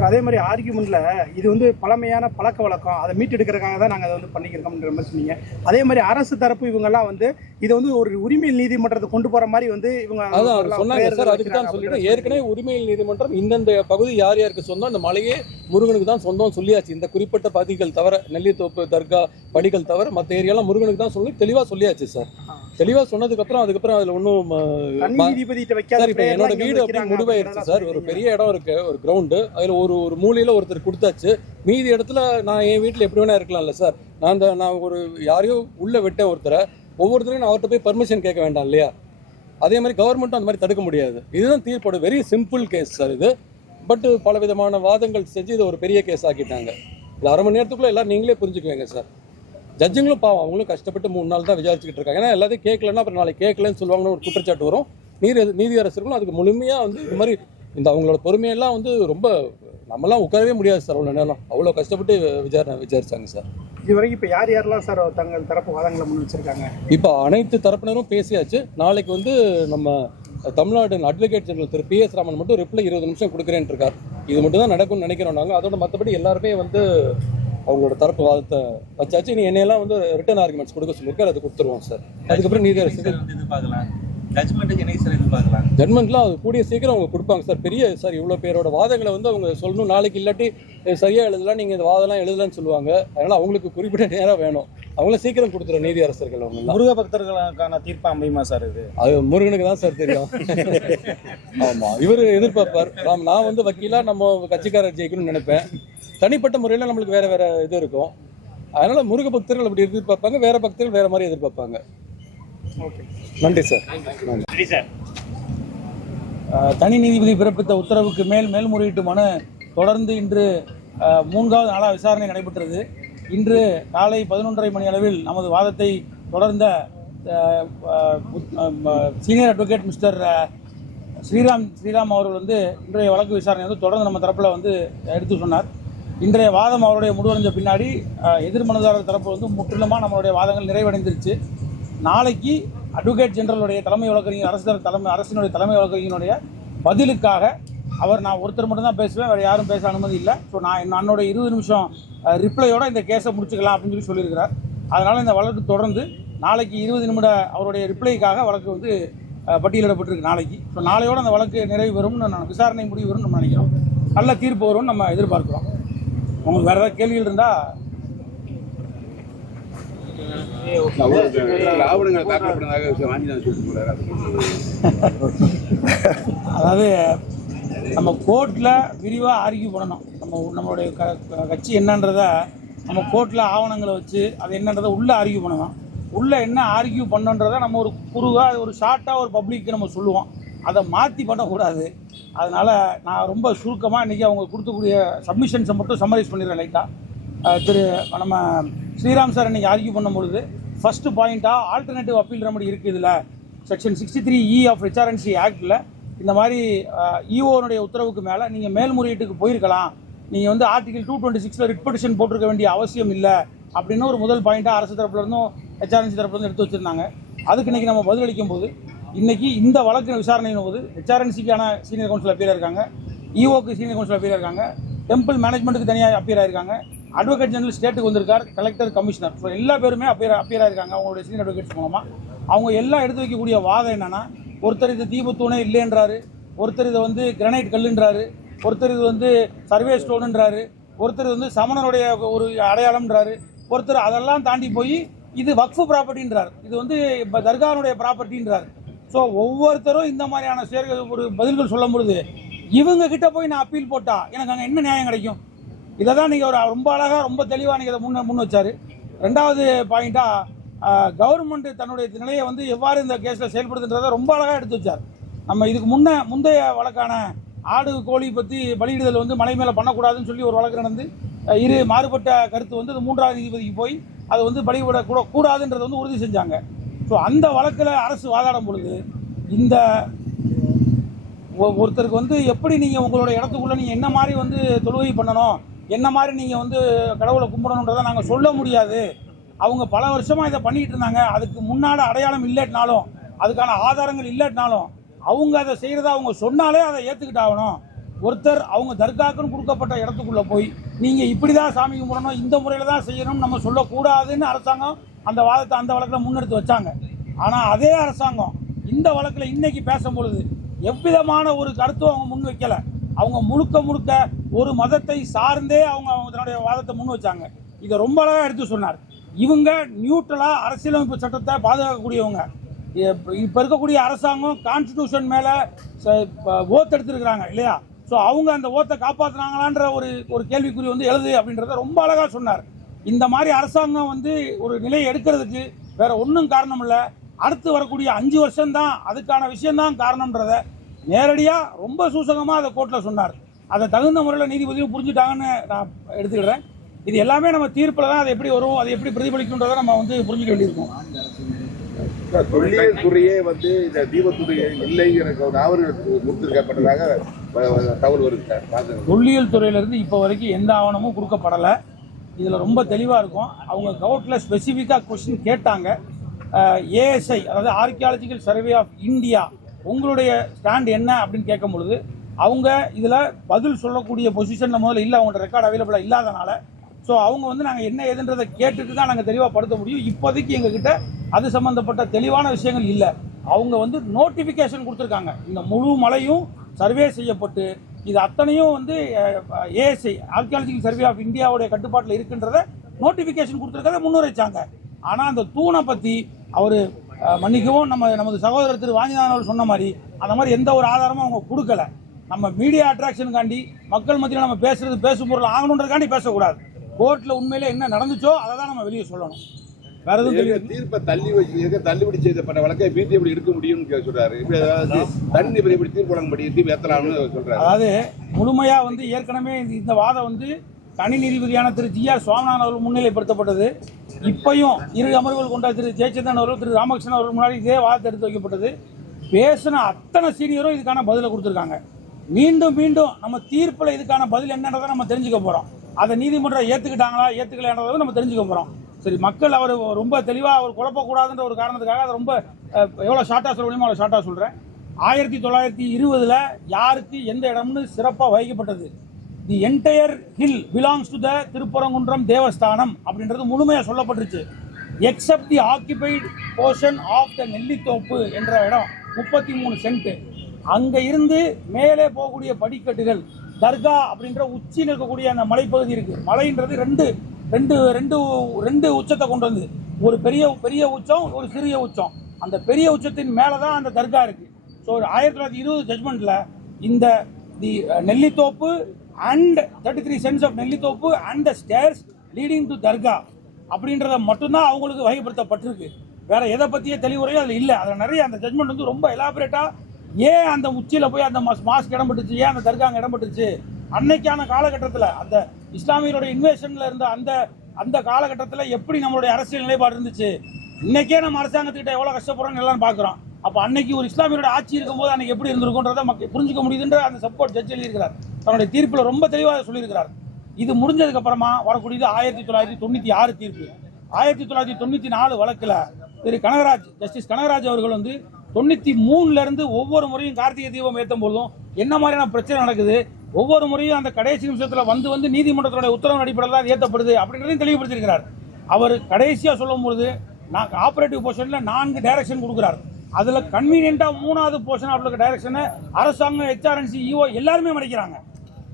அதே மாதிரி ஆர்கியூமெண்ட்ல இது வந்து பழமையான பழக்க வழக்கம், அதை மீட்டெடுக்கிறதுக்காக தான் நாங்கள் அதை வந்து பண்ணிக்கிறோம்ன்ற மாதிரி சொன்னீங்க. அதே மாதிரி அரசு தரப்பு இவங்கெல்லாம் வந்து இதை வந்து ஒரு உரிமையில் நீதிமன்றத்தை கொண்டு போற மாதிரி வந்து இவங்க அதான் சொன்னாங்க சார். அதுக்கு தான் சொல்லிட்டு ஏற்கனவே உரிமையில் நீதிமன்றம் இந்தந்த பகுதி யார் யாருக்கு சொந்தம், அந்த மலையே முருகனுக்கு தான் சொந்தம் சொல்லியாச்சு. இந்த குறிப்பிட்ட பகுதிகள் தவிர, நெல்லித்தோப்பு தர்கா படிகள் தவிர மற்ற ஏரியாலாம் முருகனுக்கு தான் சொல்லி தெளிவாக சொல்லியாச்சு சார். தெளிவாக சொன்னதுக்கப்புறம் அதுக்கப்புறம் அதில் ஒன்றும் சார் இப்போ என்னோட வீடு அப்படி முடிவாயிருச்சு சார். ஒரு பெரிய இடம் இருக்கு, ஒரு கிரவுண்டு, அதில் ஒரு மூலையில் ஒருத்தர் கொடுத்தாச்சு. மீதி இடத்துல நான் என் வீட்டில் எப்படி வேணா இருக்கலாம்ல சார். நான் ஒரு யாரையோ உள்ளே விட்டேன் ஒருத்தரை, ஒவ்வொருத்தரையும் நான் அவர்கிட்ட போய் பர்மிஷன் கேட்க வேண்டாம் இல்லையா? அதே மாதிரி கவர்மெண்ட்டும் அந்த மாதிரி தடுக்க முடியாது. இதுதான் தீர்ப்போட வெரி சிம்பிள் கேஸ் சார் இது. பட் பல விதமான வாதங்கள் செஞ்சு இதை ஒரு பெரிய கேஸ் ஆக்கிட்டாங்க. இல்லை 1/2 மணி நேரத்துக்குள்ளே எல்லாம் நீங்களே புரிஞ்சுக்குவீங்க சார். ஜட்ஜுங்களும் பாவம், அவங்களும் கஷ்டப்பட்டு 3 நாள் தான் விசாரிச்சுக்கிட்டு இருக்காங்க. ஏன்னா எல்லாத்தையும் கேட்கலன்னா அப்புறம் நாளைக்கு கேட்கலன்னு சொல்லுவாங்கன்னு ஒரு குற்றச்சாட்டு வரும். நீதியரசர்களும் அதுக்கு முழுமையாக வந்து இது மாதிரி இந்த அவங்களோட பொறுமையெல்லாம் வந்து ரொம்ப நம்மலாம் உட்காரவே முடியாது சார். அவ்வளோ நேரம் அவ்வளோ கஷ்டப்பட்டு விசாரிச்சாங்க சார். இது வரைக்கும் இப்போ யாரெல்லாம் சார் தங்கள் தரப்பு வாதங்களை முன் வச்சிருக்காங்க? இப்போ அனைத்து தரப்பினரும் பேசியாச்சு. நாளைக்கு வந்து நம்ம தமிழ்நாடு அட்வொகேட் ஜெனரல் திரு PS ராமன் மட்டும் ரிப்ளை 20 நிமிஷம் கொடுக்குறேன்னு இருக்கார். இது மட்டும் தான் நடக்கும்னு நினைக்கிறோம் நாங்கள். அதோட மற்றபடி எல்லாருமே வந்து அவங்களோட தரப்பு வாதத்தை வச்சாச்சு. நீ என்னையெல்லாம் வந்து ரிட்டன் ஆர்குமெண்ட்ஸ் கொடுக்க சொல்லியிருக்காரு, அதை கொடுத்துருவோம் சார். அதுக்கப்புறம் நீதியரசு ஜட்மெண்ட்லாம் அது கூடிய சீக்கிரம் அவங்க கொடுப்பாங்க சார். பெரிய சார் இவ்வளோ பேரோட வாதங்களை வந்து அவங்க சொல்லணும். நாளைக்கு இல்லாட்டி சரியாக எழுதலாம், நீங்கள் இந்த வாதம்லாம் எழுதலான்னு சொல்லுவாங்க. அதனால் அவங்களுக்கு குறிப்பிட்ட நேரம் வேணும். அவங்கள சீக்கிரம் கொடுத்துருவோம் நீதியரசர்கள். அவங்க முருக பக்தர்களுக்கான தீர்ப்பு அமையுமா சார்? இது அது முருகனுக்கு தான் சார் தெரியும். ஆமாம், இவர் எதிர்பார்ப்பார். நான் வந்து வக்கீலாக நம்ம கட்சிக்காரர் ஜெயிக்கணும்னு நினைப்பேன். தனிப்பட்ட முறையில் நம்மளுக்கு வேறு வேறு இது இருக்கும். அதனால் முருக பக்தர்கள் அப்படி எதிர்பார்ப்பாங்க, வேறு பக்தர்கள் வேறு மாதிரி எதிர்பார்ப்பாங்க. ஓகே, நன்றி சார். நன்றி சார். தனி நீதிபதி பிறப்பித்த உத்தரவுக்கு மேல்முறையீட்டு மனு தொடர்ந்து இன்று 3வது நாளாக விசாரணை நடைபெற்றது. இன்று காலை 11:30 மணி அளவில் நமது வாதத்தை தொடர்ந்த சீனியர் அட்வொகேட் மிஸ்டர் ஸ்ரீராம் அவர்கள் வந்து இன்றைய வழக்கு விசாரணை வந்து தொடர்ந்து நம்ம தரப்பில் வந்து எடுத்து சொன்னார். இன்றைய வாதம் அவருடைய முடிவடைஞ்ச பின்னாடி எதிர் மனுதாரர் தரப்பு வந்து முற்றிலுமாக நம்மளுடைய வாதங்கள் நிறைவடைந்துருச்சு. நாளைக்கு அட்வொகேட் ஜெனரலுடைய தலைமை வழக்கறிஞர் அரசினுடைய தலைமை வழக்கறிஞருடைய பதிலுக்காக நான் ஒருத்தர் மட்டும்தான் பேசுவேன், வேறு யாரும் பேச அனுமதி இல்லை. ஸோ என்னோட 20 நிமிஷம் ரிப்ளையோட இந்த கேஸை முடிச்சுக்கலாம் அப்படின்னு சொல்லியிருக்கிறார். அதனால் இந்த வழக்கு தொடர்ந்து நாளைக்கு 20 நிமிட அவருடைய ரிப்ளைக்காக வழக்கு வந்து பட்டியலிடப்பட்டிருக்கு நாளைக்கு. ஸோ நாளையோடு அந்த வழக்கு நிறைவு பெறும்னு விசாரணை முடிவு வரும்னு நம்ம நினைக்கிறோம். நல்ல தீர்ப்பு வரும்னு நம்ம எதிர்பார்க்குறோம். உங்களுக்கு வேறு ஏதாவது கேள்விகள் இருந்தால் அதாவது நம்ம கோர்ட்டில் விரிவாக ஆர்கியூ பண்ணணும். நம்மளுடைய கட்சி என்னன்றதை நம்ம கோர்ட்டில் ஆவணங்களை வச்சு அது என்னன்றதை உள்ளே ஆர்கியூ பண்ணணும். உள்ளே என்ன ஆர்கியூ பண்ணுன்றதை நம்ம ஒரு குறுகாக ஒரு ஷார்ட்டாக ஒரு பப்ளிக்கு நம்ம சொல்லுவோம். அதை மாற்றி பண்ணக்கூடாது. அதனால் நான் ரொம்ப சுருக்கமாக இன்றைக்கி அவங்க கொடுக்கக்கூடிய சப்மிஷன்ஸை மட்டும் சம்மரைஸ் பண்ணிடுறேன் லைட்டாக. நம்ம ஸ்ரீராம் சார் இன்றைக்கி ஆர்கியூ பண்ணும்பொழுது ஃபஸ்ட்டு பாயிண்ட்டாக ஆல்டர்னேட்டிவ் அப்பீல் ரெமடி இருக்குது. இதில் செக்ஷன் 63E ஆஃப் HRNC ஆக்டில் இந்த மாதிரி ஈஓனுடைய உத்தரவுக்கு மேலே நீங்கள் மேல்முறையீட்டுக்கு போயிருக்கலாம், நீங்கள் வந்து ஆர்டிகல் 226 ரிட் பெட்டிஷன் போட்டிருக்க வேண்டிய அவசியம் இல்லை அப்படின்னு ஒரு முதல் பாயிண்ட்டாக அரசு தரப்புலேருந்தும் ஹெச்ஆர்என்சி தரப்புலேருந்து எடுத்து வச்சுருந்தாங்க. அதுக்கு இன்றைக்கி நம்ம பதிலளிக்கும் போது இன்றைக்கி இந்த வழக்கு விசாரணையின் போது ஹெச்ஆர்என்சிக்கான சீனியர் கவுன்சில் அப்பீராக இருக்காங்க, இஓக்கு சீனியர் கவுன்சில் அப்பீராக இருக்காங்க, டெம்பிள் மேனேஜ்மெண்ட்டுக்கு தனியாக அப்பீராக இருக்காங்க, அட்வொகேட் ஜெனரல் ஸ்டேட்டுக்கு வந்திருக்கார், கலெக்டர், கமிஷனர். ஸோ எல்லா பேருமே அப்பீராக இருக்காங்க அவங்களுடைய சீனியர் அட்வொகேட்ஸ் மூலமாக. அவங்க எல்லாம் எடுத்து வைக்கக்கூடிய வாதம் என்னென்னா, ஒருத்தர் இது தீபத்தூணே இல்லைன்றாரு, ஒருத்தர் இதை வந்து கிரனைட் கல்லுன்றாரு, ஒருத்தர் இது வந்து சர்வே ஸ்டோனுன்றாரு, ஒருத்தர் வந்து சமணனுடைய ஒரு அடையாளம்ன்றாரு, ஒருத்தர் அதெல்லாம் தாண்டி போய் இது வக்ஃபு ப்ராப்பர்ட்டின்றார், இது வந்து இப்போ தர்கானுடைய ப்ராப்பர்ட்டின்றார். ஸோ ஒவ்வொருத்தரும் இந்த மாதிரியான ஒரு பதில்கள் சொல்லும் பொழுது இவங்க கிட்ட போய் நான் அப்பீல் போட்டா எனக்கு அங்கே என்ன நியாயம் கிடைக்கும்? இதை தான் நீங்கள் ஒரு ரொம்ப அழகாக ரொம்ப தெளிவாக நீங்கள் இதை முன் வச்சார். ரெண்டாவது பாயிண்ட்டாக கவர்மெண்ட் தன்னுடைய நிலையை வந்து எவ்வாறு இந்த கேஸில் செயல்படுதுன்றதை ரொம்ப அழகாக எடுத்து வச்சார். நம்ம இதுக்கு முந்தைய வழக்கான ஆடு கோழி பற்றி பலியிடுதல் வந்து மலை மேலே பண்ணக்கூடாதுன்னு சொல்லி ஒரு வழக்கு நடந்து இரு மாறுபட்ட கருத்து வந்து மூன்றாவது நீதிபதிக்கு போய் அதை வந்து பலிவிட கூடாதுன்றதை வந்து உறுதி செஞ்சாங்க. ஸோ அந்த வழக்கில் அரசு வாதாடும் பொழுது இந்த ஒருத்தருக்கு வந்து எப்படி நீங்கள் உங்களோட இடத்துக்குள்ளே நீங்கள் என்ன மாதிரி வந்து தொழுகை பண்ணணும், என்ன மாதிரி நீங்கள் வந்து கடவுளை கும்பிடணுன்றதை நாங்கள் சொல்ல முடியாது. அவங்க பல வருஷமாக இதை பண்ணிக்கிட்டு இருந்தாங்க, அதுக்கு முன்னாடி அடையாளம் இல்லைனாலும் அதுக்கான ஆதாரங்கள் இல்லைனாலும் அவங்க அதை செய்கிறதா அவங்க சொன்னாலே அதை ஏற்றுக்கிட்டாகணும். ஒருத்தர் அவங்க தர்காக்குன்னு கொடுக்கப்பட்ட இடத்துக்குள்ளே போய் நீங்கள் இப்படி தான் சாமி கும்பிடணும், இந்த முறையில் தான் செய்யணும்னு நம்ம சொல்லக்கூடாதுன்னு அரசாங்கம் அந்த வாதத்தை அந்த வழக்கில் முன்னெடுத்து வச்சாங்க. ஆனால் அதே அரசாங்கம் இந்த வழக்கில் இன்னைக்கு பேசும்பொழுது எவ்விதமான ஒரு கருத்தும் அவங்க முன் வைக்கலை. அவங்க முழுக்க ஒரு மதத்தை சார்ந்தே அவங்க தன்னுடைய வாதத்தை முன் வச்சாங்க. இதை ரொம்ப அழகாக எடுத்து சொன்னார். இவங்க நியூட்ரலாக அரசியலமைப்பு சட்டத்தை பாதுகாக்கக்கூடியவங்க. இப்போ இருக்கக்கூடிய அரசாங்கம் கான்ஸ்டிடியூஷன் மேலே ஓத்து எடுத்துருக்குறாங்க இல்லையா? ஸோ அவங்க அந்த ஓத்தை காப்பாற்றினாங்களான்ற ஒரு கேள்விக்குறி வந்து எழுது அப்படின்றத ரொம்ப அழகாக சொன்னார். இந்த மாதிரி அரசாங்கம் வந்து ஒரு நிலையை எடுக்கிறதுக்கு வேற ஒன்றும் காரணம் இல்லை, அடுத்து வரக்கூடிய 5 வருஷம்தான் அதுக்கான விஷயம்தான் காரணம்ன்றத நேரடியாக ரொம்ப சூசகமாக அதை கோர்ட்டில் சொன்னார். அதை தகுந்த முறையில் நீதிபதியும் புரிஞ்சுட்டாங்கன்னு நான் எடுத்துக்கிறேன். இது எல்லாமே நம்ம தீர்ப்பில் தான் அது எப்படி வரும், அது எப்படி பிரதிபலிக்குன்றதை நம்ம வந்து புரிஞ்சுக்க வேண்டியிருக்கும். தொல்லியல் துறையே வந்து இந்த தீபத்துறை இல்லைங்கிற கொடுத்துருக்கப்பட்டதாக தகவல் வருது. தொல்லியல் துறையிலிருந்து இப்போ வரைக்கும் எந்த ஆவணமும் கொடுக்கப்படலை. இதில் ரொம்ப தெளிவாக இருக்கும். அவங்க கோர்ட்டில் ஸ்பெசிஃபிக்காக கொஸ்டின் கேட்டாங்க. ஏஎஸ்ஐ அதாவது ஆர்கியாலஜிக்கல் சர்வே ஆஃப் இந்தியா உங்களுடைய ஸ்டாண்ட் என்ன அப்படின்னு கேட்கும் பொழுது அவங்க இதில் பதில் சொல்லக்கூடிய பொசிஷனில் முதல்ல இல்லை, அவங்களோட ரெக்கார்டு அவைலபிளாக இல்லாதனால. ஸோ அவங்க வந்து நாங்கள் என்ன ஏதுன்றதை கேட்டுட்டு தான் நாங்கள் தெளிவாக படுத்த முடியும். இப்போதைக்கு எங்ககிட்ட அது சம்மந்தப்பட்ட தெளிவான விஷயங்கள் இல்லை. அவங்க வந்து நோட்டிஃபிகேஷன் கொடுத்துருக்காங்க, இந்த முழு மலையும் சர்வே செய்யப்பட்டு இது அத்தனையும் வந்து ஏஎஸ்ஐ ஆர்கியாலஜிக்கல் சர்வே ஆஃப் இந்தியாவுடைய கட்டுப்பாட்டில் இருக்குன்றத நோட்டிஃபிகேஷன் கொடுத்துருக்கதை முன்னுரைச்சாங்க. ஆனால் அந்த தூணை பற்றி அவர் மன்னிக்கவும் நமது சகோதரர் திரு வாஞ்சிநாதன் அவர் சொன்ன மாதிரி அந்த மாதிரி எந்த ஒரு ஆதாரமும் அவங்க கொடுக்கல. நம்ம மீடியா அட்ராக்ஷனுக்காண்டி மக்கள் மத்தியில் நம்ம பேசும் பொருள் ஆகணுன்றதுக்காண்டி பேசக்கூடாது. கோர்ட்டில் உண்மையிலே என்ன நடந்துச்சோ அதை தான் நம்ம வெளியே சொல்லணும். வேற எதுவும் தீர்ப்பை தள்ளுபடி செய்யப்பட்ட வழக்கை வீட்டு எப்படி எடுக்க முடியும்னு சொல்றாரு. தண்ணி எப்படி தீர்ப்பு வழங்க முடியும், தீர்ப்பு ஏற்றலாம்னு சொல்றாரு. அதாவது முழுமையாக வந்து ஏற்கனவே இந்த வாதம் வந்து தனி நீதிபதியான திரு ஜி.ஆர். சுவாமிநாதன் அவர்கள் முன்னிலைப்படுத்தப்பட்டது. இப்பையும் 2 அமர்வுகள் கொண்ட திரு ஜெயச்சந்திரன் அவர்கள், திரு ராமகிருஷ்ணன் அவர்கள் முன்னாடி இதே வாதத்தை எடுத்து வைக்கப்பட்டது. பேசின அத்தனை சீனியரும் இதுக்கான பதிலை கொடுத்துருக்காங்க. மீண்டும் நம்ம தீர்ப்பில் இதுக்கான பதில் என்னன்றதை நம்ம தெரிஞ்சுக்க போகிறோம். அதை நீதிமன்றம் ஏற்றுக்கிட்டாங்களா ஏற்றுக்கலைன்றதை நம்ம தெரிஞ்சுக்க போகிறோம். சரி, மக்கள் அவர் ரொம்ப தெளிவாக அவர் குழப்பக்கூடாதுன்ற ஒரு காரணத்துக்காக அதை ரொம்ப எவ்வளோ ஷார்ட்டாக சொல்ல முடியுமோ அவ்வளோ ஷார்ட்டாக சொல்கிறேன். 1920 யாருக்கு எந்த இடம்னு சிறப்பாக வகிக்கப்பட்டது. The entire hill belongs to the Thiruparankundram Devasthanam அப்படின்றது முழுமையாக சொல்லப்பட்டுருச்சு. Except the occupied portion of the Nellithoppu என்ற இடம் 33 சென்ட். அங்கே இருந்து மேலே போகக்கூடிய படிக்கட்டுகள் தர்கா அப்படின்ற உச்சியில் இருக்கக்கூடிய அந்த மலைப்பகுதி இருக்குது. மலைன்றது ரெண்டு உச்சத்தை கொண்டு வந்து ஒரு பெரிய உச்சம், ஒரு சிறிய உச்சம். அந்த பெரிய உச்சத்தின் மேலே தான் அந்த தர்கா இருக்குது. ஸோ 1920 ஜட்மெண்ட்டில் இந்த the Nellithoppu and 33 cents of Nellithoppu and the stairs leading to dargah அப்படின்றத மட்டும்தான் அவங்களுக்கு வகைப்படுத்தப்பட்டிருக்கு. வேற எதை பற்றிய தெளிவுரையும் அதில் இல்லை. அதில் நிறைய அந்த ஜட்மெண்ட் வந்து ரொம்ப எலாபரேட்டாக ஏன் அந்த உச்சியில் போய் அந்த மாஸ்க் இடம்பட்டுச்சு, ஏன் அந்த தர்கா அங்கே இடம்பட்டுச்சு, அன்னைக்கான காலகட்டத்தில் அந்த இஸ்லாமியருடைய இன்வேஷனில் இருந்த அந்த காலகட்டத்தில் எப்படி நம்மளுடைய அரசியல் நிலைப்பாடு இருந்துச்சு, இன்னைக்கே நம்ம அரசாங்கத்துக்கிட்ட எவ்வளோ கஷ்டப்படுறோம்னு எல்லாம் பார்க்குறோம். அப்போ அன்னைக்கு ஒரு இஸ்லாமியரோட ஆட்சி இருக்கும்போது அன்னைக்கு எப்படி இருந்திருக்குன்றதை புரிஞ்சுக்க முடியுதுன்ற அந்த சப்போர்ட் ஜட்ஜ் எழுதியிருக்கிறார். தன்னுடைய தீர்ப்பில் ரொம்ப தெளிவாக சொல்லியிருக்கிறார். இது முடிஞ்சதுக்கு அப்புறமா வரக்கூடியது 1996 தீர்ப்பு. 1994 வழக்கில் திரு கனகராஜ், ஜஸ்டிஸ் கனகராஜ் அவர்கள் வந்து 93ல இருந்து ஒவ்வொரு முறையும் கார்த்திகை தீபம் ஏற்றும் போதும் என்ன மாதிரியான பிரச்சனை நடக்குது, ஒவ்வொரு முறையும் அந்த கடைசி நிமிஷத்தில் வந்து நீதிமன்றத்தினுடைய உத்தரவு அடிப்படையில் தான் ஏற்றப்படுது அப்படின்றதையும் தெளிவுபடுத்தியிருக்கிறார். அவர் கடைசியாக சொல்லும் பொழுது நான் ஆபரேட்டிவ் போர்ஷனில் 4 டைரக்ஷன் கொடுக்குறாரு. அதில் கன்வீனியன்ட்டாக 3வது போர்ஷன் அவர்களுக்கு டைரக்ஷனை அரசாங்கம், HRNC, EO எல்லாருமே மறைக்கிறாங்க.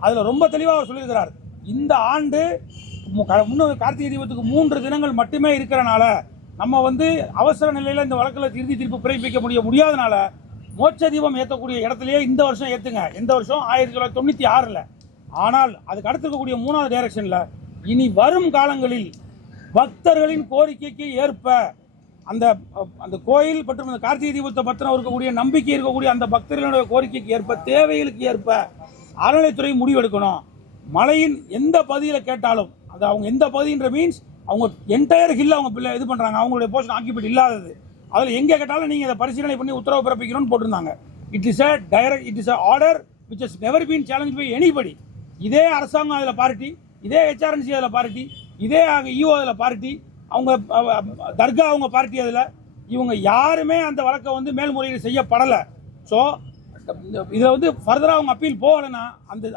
அதில் ரொம்ப தெளிவாக அவர் சொல்லியிருக்கிறார். இந்த ஆண்டு இன்னும் கார்த்திகை தீபத்துக்கு 3 தினங்கள் மட்டுமே இருக்கிறனால நம்ம வந்து அவசர நிலையில் இந்த வழக்கில் இறுதி தீர்ப்பு பிறப்பிக்க முடியாதனால மோட்ச தீபம் ஏற்றக்கூடிய இடத்துலயே இந்த வருஷம் ஏற்றுங்க. எந்த வருஷம் 1996. ஆனால் அதுக்கு அடுத்து இருக்கக்கூடிய 3வது டைரக்ஷனில் இனி வரும் காலங்களில் பக்தர்களின் கோரிக்கைக்கு ஏற்ப அந்த கோயில் மற்றும் அந்த கார்த்திகை தீபத்தை பற்றின இருக்கக்கூடிய நம்பிக்கை இருக்கக்கூடிய அந்த பக்தர்களுடைய கோரிக்கைக்கு ஏற்ப, தேவைகளுக்கு ஏற்ப அறநிலைத்துறை முடிவெடுக்கணும். மலையின் எந்த பகுதியில் கேட்டாலும், அது அவங்க எந்த பகுதின்ற மீன்ஸ் அவங்க என்டையர் ஹில் அவங்க இது பண்ணுறாங்க, அவங்களுடைய போர்ஷன் ஆக்கியபிலிட்டி இல்லாதது. அதில் எங்கே கேட்டாலும் நீங்கள் இதை பரிசீலனை பண்ணி உத்தரவு பிறப்பிக்கணும்னு போட்டிருந்தாங்க. It is a order which has never been challenged by anybody. இதே அரசாங்கம் அதில் பார்ட்டி, இதே HRNC அதில் பார்ட்டி, இதே EO அதில் பார்ட்டி, அவங்க தர்கா அவங்க பார்ட்டி அதில். இவங்க யாருமே அந்த வழக்கை வந்து மேல்முறையீடு செய்யப்படலை. ஸோ இதில் வந்து ஃபர்தராக அவங்க அப்பீல் போகலைன்னா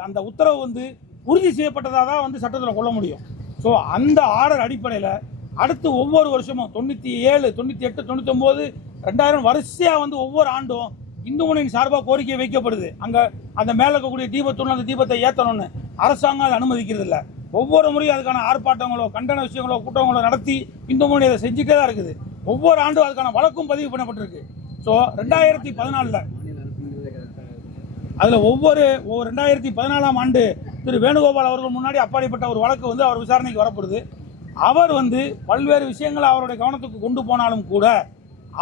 அந்த உத்தரவு வந்து உறுதி செய்யப்பட்டதாக தான் வந்து சட்டத்தில் கொள்ள முடியும். ஸோ அந்த ஆர்டர் அடிப்படையில் அடுத்து ஒவ்வொரு வருஷமும் 97, 98, 99, 2000 வரிசையாக வந்து ஒவ்வொரு ஆண்டும் இந்து முன்னணி சார்பாக கோரிக்கை வைக்கப்படுது. அங்கே அந்த மேலே இருக்கக்கூடிய தீபத்தூள் அந்த தீபத்தை ஏற்றணும்னு அரசாங்கம் அதை அனுமதிக்கிறது இல்லை. ஒவ்வொரு முறையும் அதுக்கான ஆர்ப்பாட்டங்களோ கண்டன விஷயங்களோ கூட்டங்களோ நடத்தி இந்து முன்னணி அதை செஞ்சுட்டே தான் இருக்குது. ஒவ்வொரு ஆண்டும் அதுக்கான வழக்கும் பதிவு பண்ணப்பட்டிருக்கு. ஸோ 2014 அதில் ஒவ்வொரு 2014ஆம் ஆண்டு திரு வேணுகோபால் அவர்கள் முன்னாடி அப்பாடிப்பட்ட ஒரு வழக்கு வந்து அவர் விசாரணைக்கு வரப்படுது. அவர் வந்து பல்வேறு விஷயங்களை அவருடைய கவனத்துக்கு கொண்டு போனாலும் கூட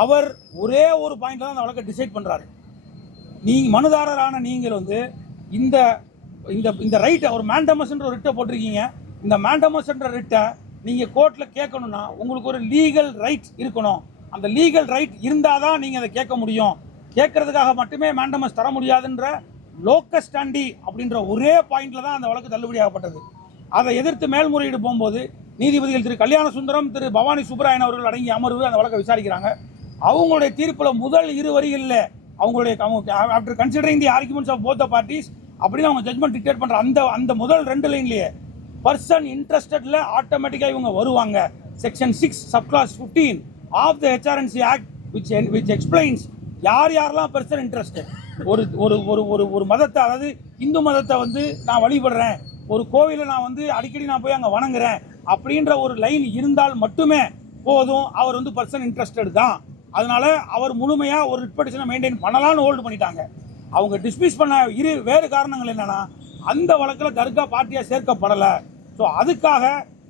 அவர் ஒரே ஒரு பாயிண்ட்ல தான் அந்த வழக்கை டிசைட் பண்றாரு. நீங்க மனுதாரரான நீங்கள் வந்து இந்த இந்த ரைட்டை ஒரு மேண்டமஸ்ன்ற ரிட்டை போட்டிருக்கீங்க. இந்த மேண்டமஸ்ன்ற ரிட்டை நீங்க கோர்ட்ல கேட்கணும்னா உங்களுக்கு ஒரு லீகல் ரைட் இருக்கணும். அந்த லீகல் ரைட் இருந்தால் தான் நீங்கள் அதை கேட்க முடியும். கேட்கறதுக்காக மட்டுமே மேண்டமஸ் தர முடியாதுன்ற லோக்கஸ் ஸ்டாண்டி அப்படின்ற ஒரே பாயிண்ட்ல தான் அந்த வழக்கு தள்ளுபடியாகப்பட்டது. அதை எதிர்த்து மேல்முறையீடு போகும்போது நீதிபதிகள் திரு கல்யாண சுந்தரம், திரு பவானி சுப்ராயன் அவர்கள் அடங்கிய அமர்வு அந்த வழக்கை விசாரிக்கிறாங்க. அவங்களுடைய தீர்ப்புல முதல் 2 வரிகளில் அவங்களுடைய after considering the arguments of both the parties அப்படின்னு அவங்க ஜட்மெண்ட் டிக்டேட் பண்ற அந்த முதல் 2 லைன்லயே பர்சன் இன்ட்ரெஸ்டட்ல ஆட்டோமேட்டிக்கா இவங்க வருவாங்க. Section 6 subclause 15 of the HRNC act which explains யாரெல்லாம் பர்சன் இன்ட்ரெஸ்டட். ஒரு மதத்தை, அதாவது இந்து மதத்தை வந்து நான் வழிபடுறேன், ஒரு கோவிலை நான் வந்து அடிக்கடி நான் போய் அங்கே வணங்குறேன் அப்படின்ற ஒரு லைன் இருந்தால் மட்டுமே போதும், அவர் வந்து பர்சன் இன்ட்ரெஸ்டட் தான். அதனால அவர் முழுமையா ஒரு ரிட்பெட்டிஷனை மெயின்டைன் பண்ணலாம்னு ஹோல்டு பண்ணிட்டாங்க. அவங்க டிஸ்மிஸ் பண்ண வேறு காரணங்கள் என்னன்னா, அந்த வழக்கில் தர்கா பார்ட்டியா சேர்க்கப்படலை. ஸோ அதுக்காக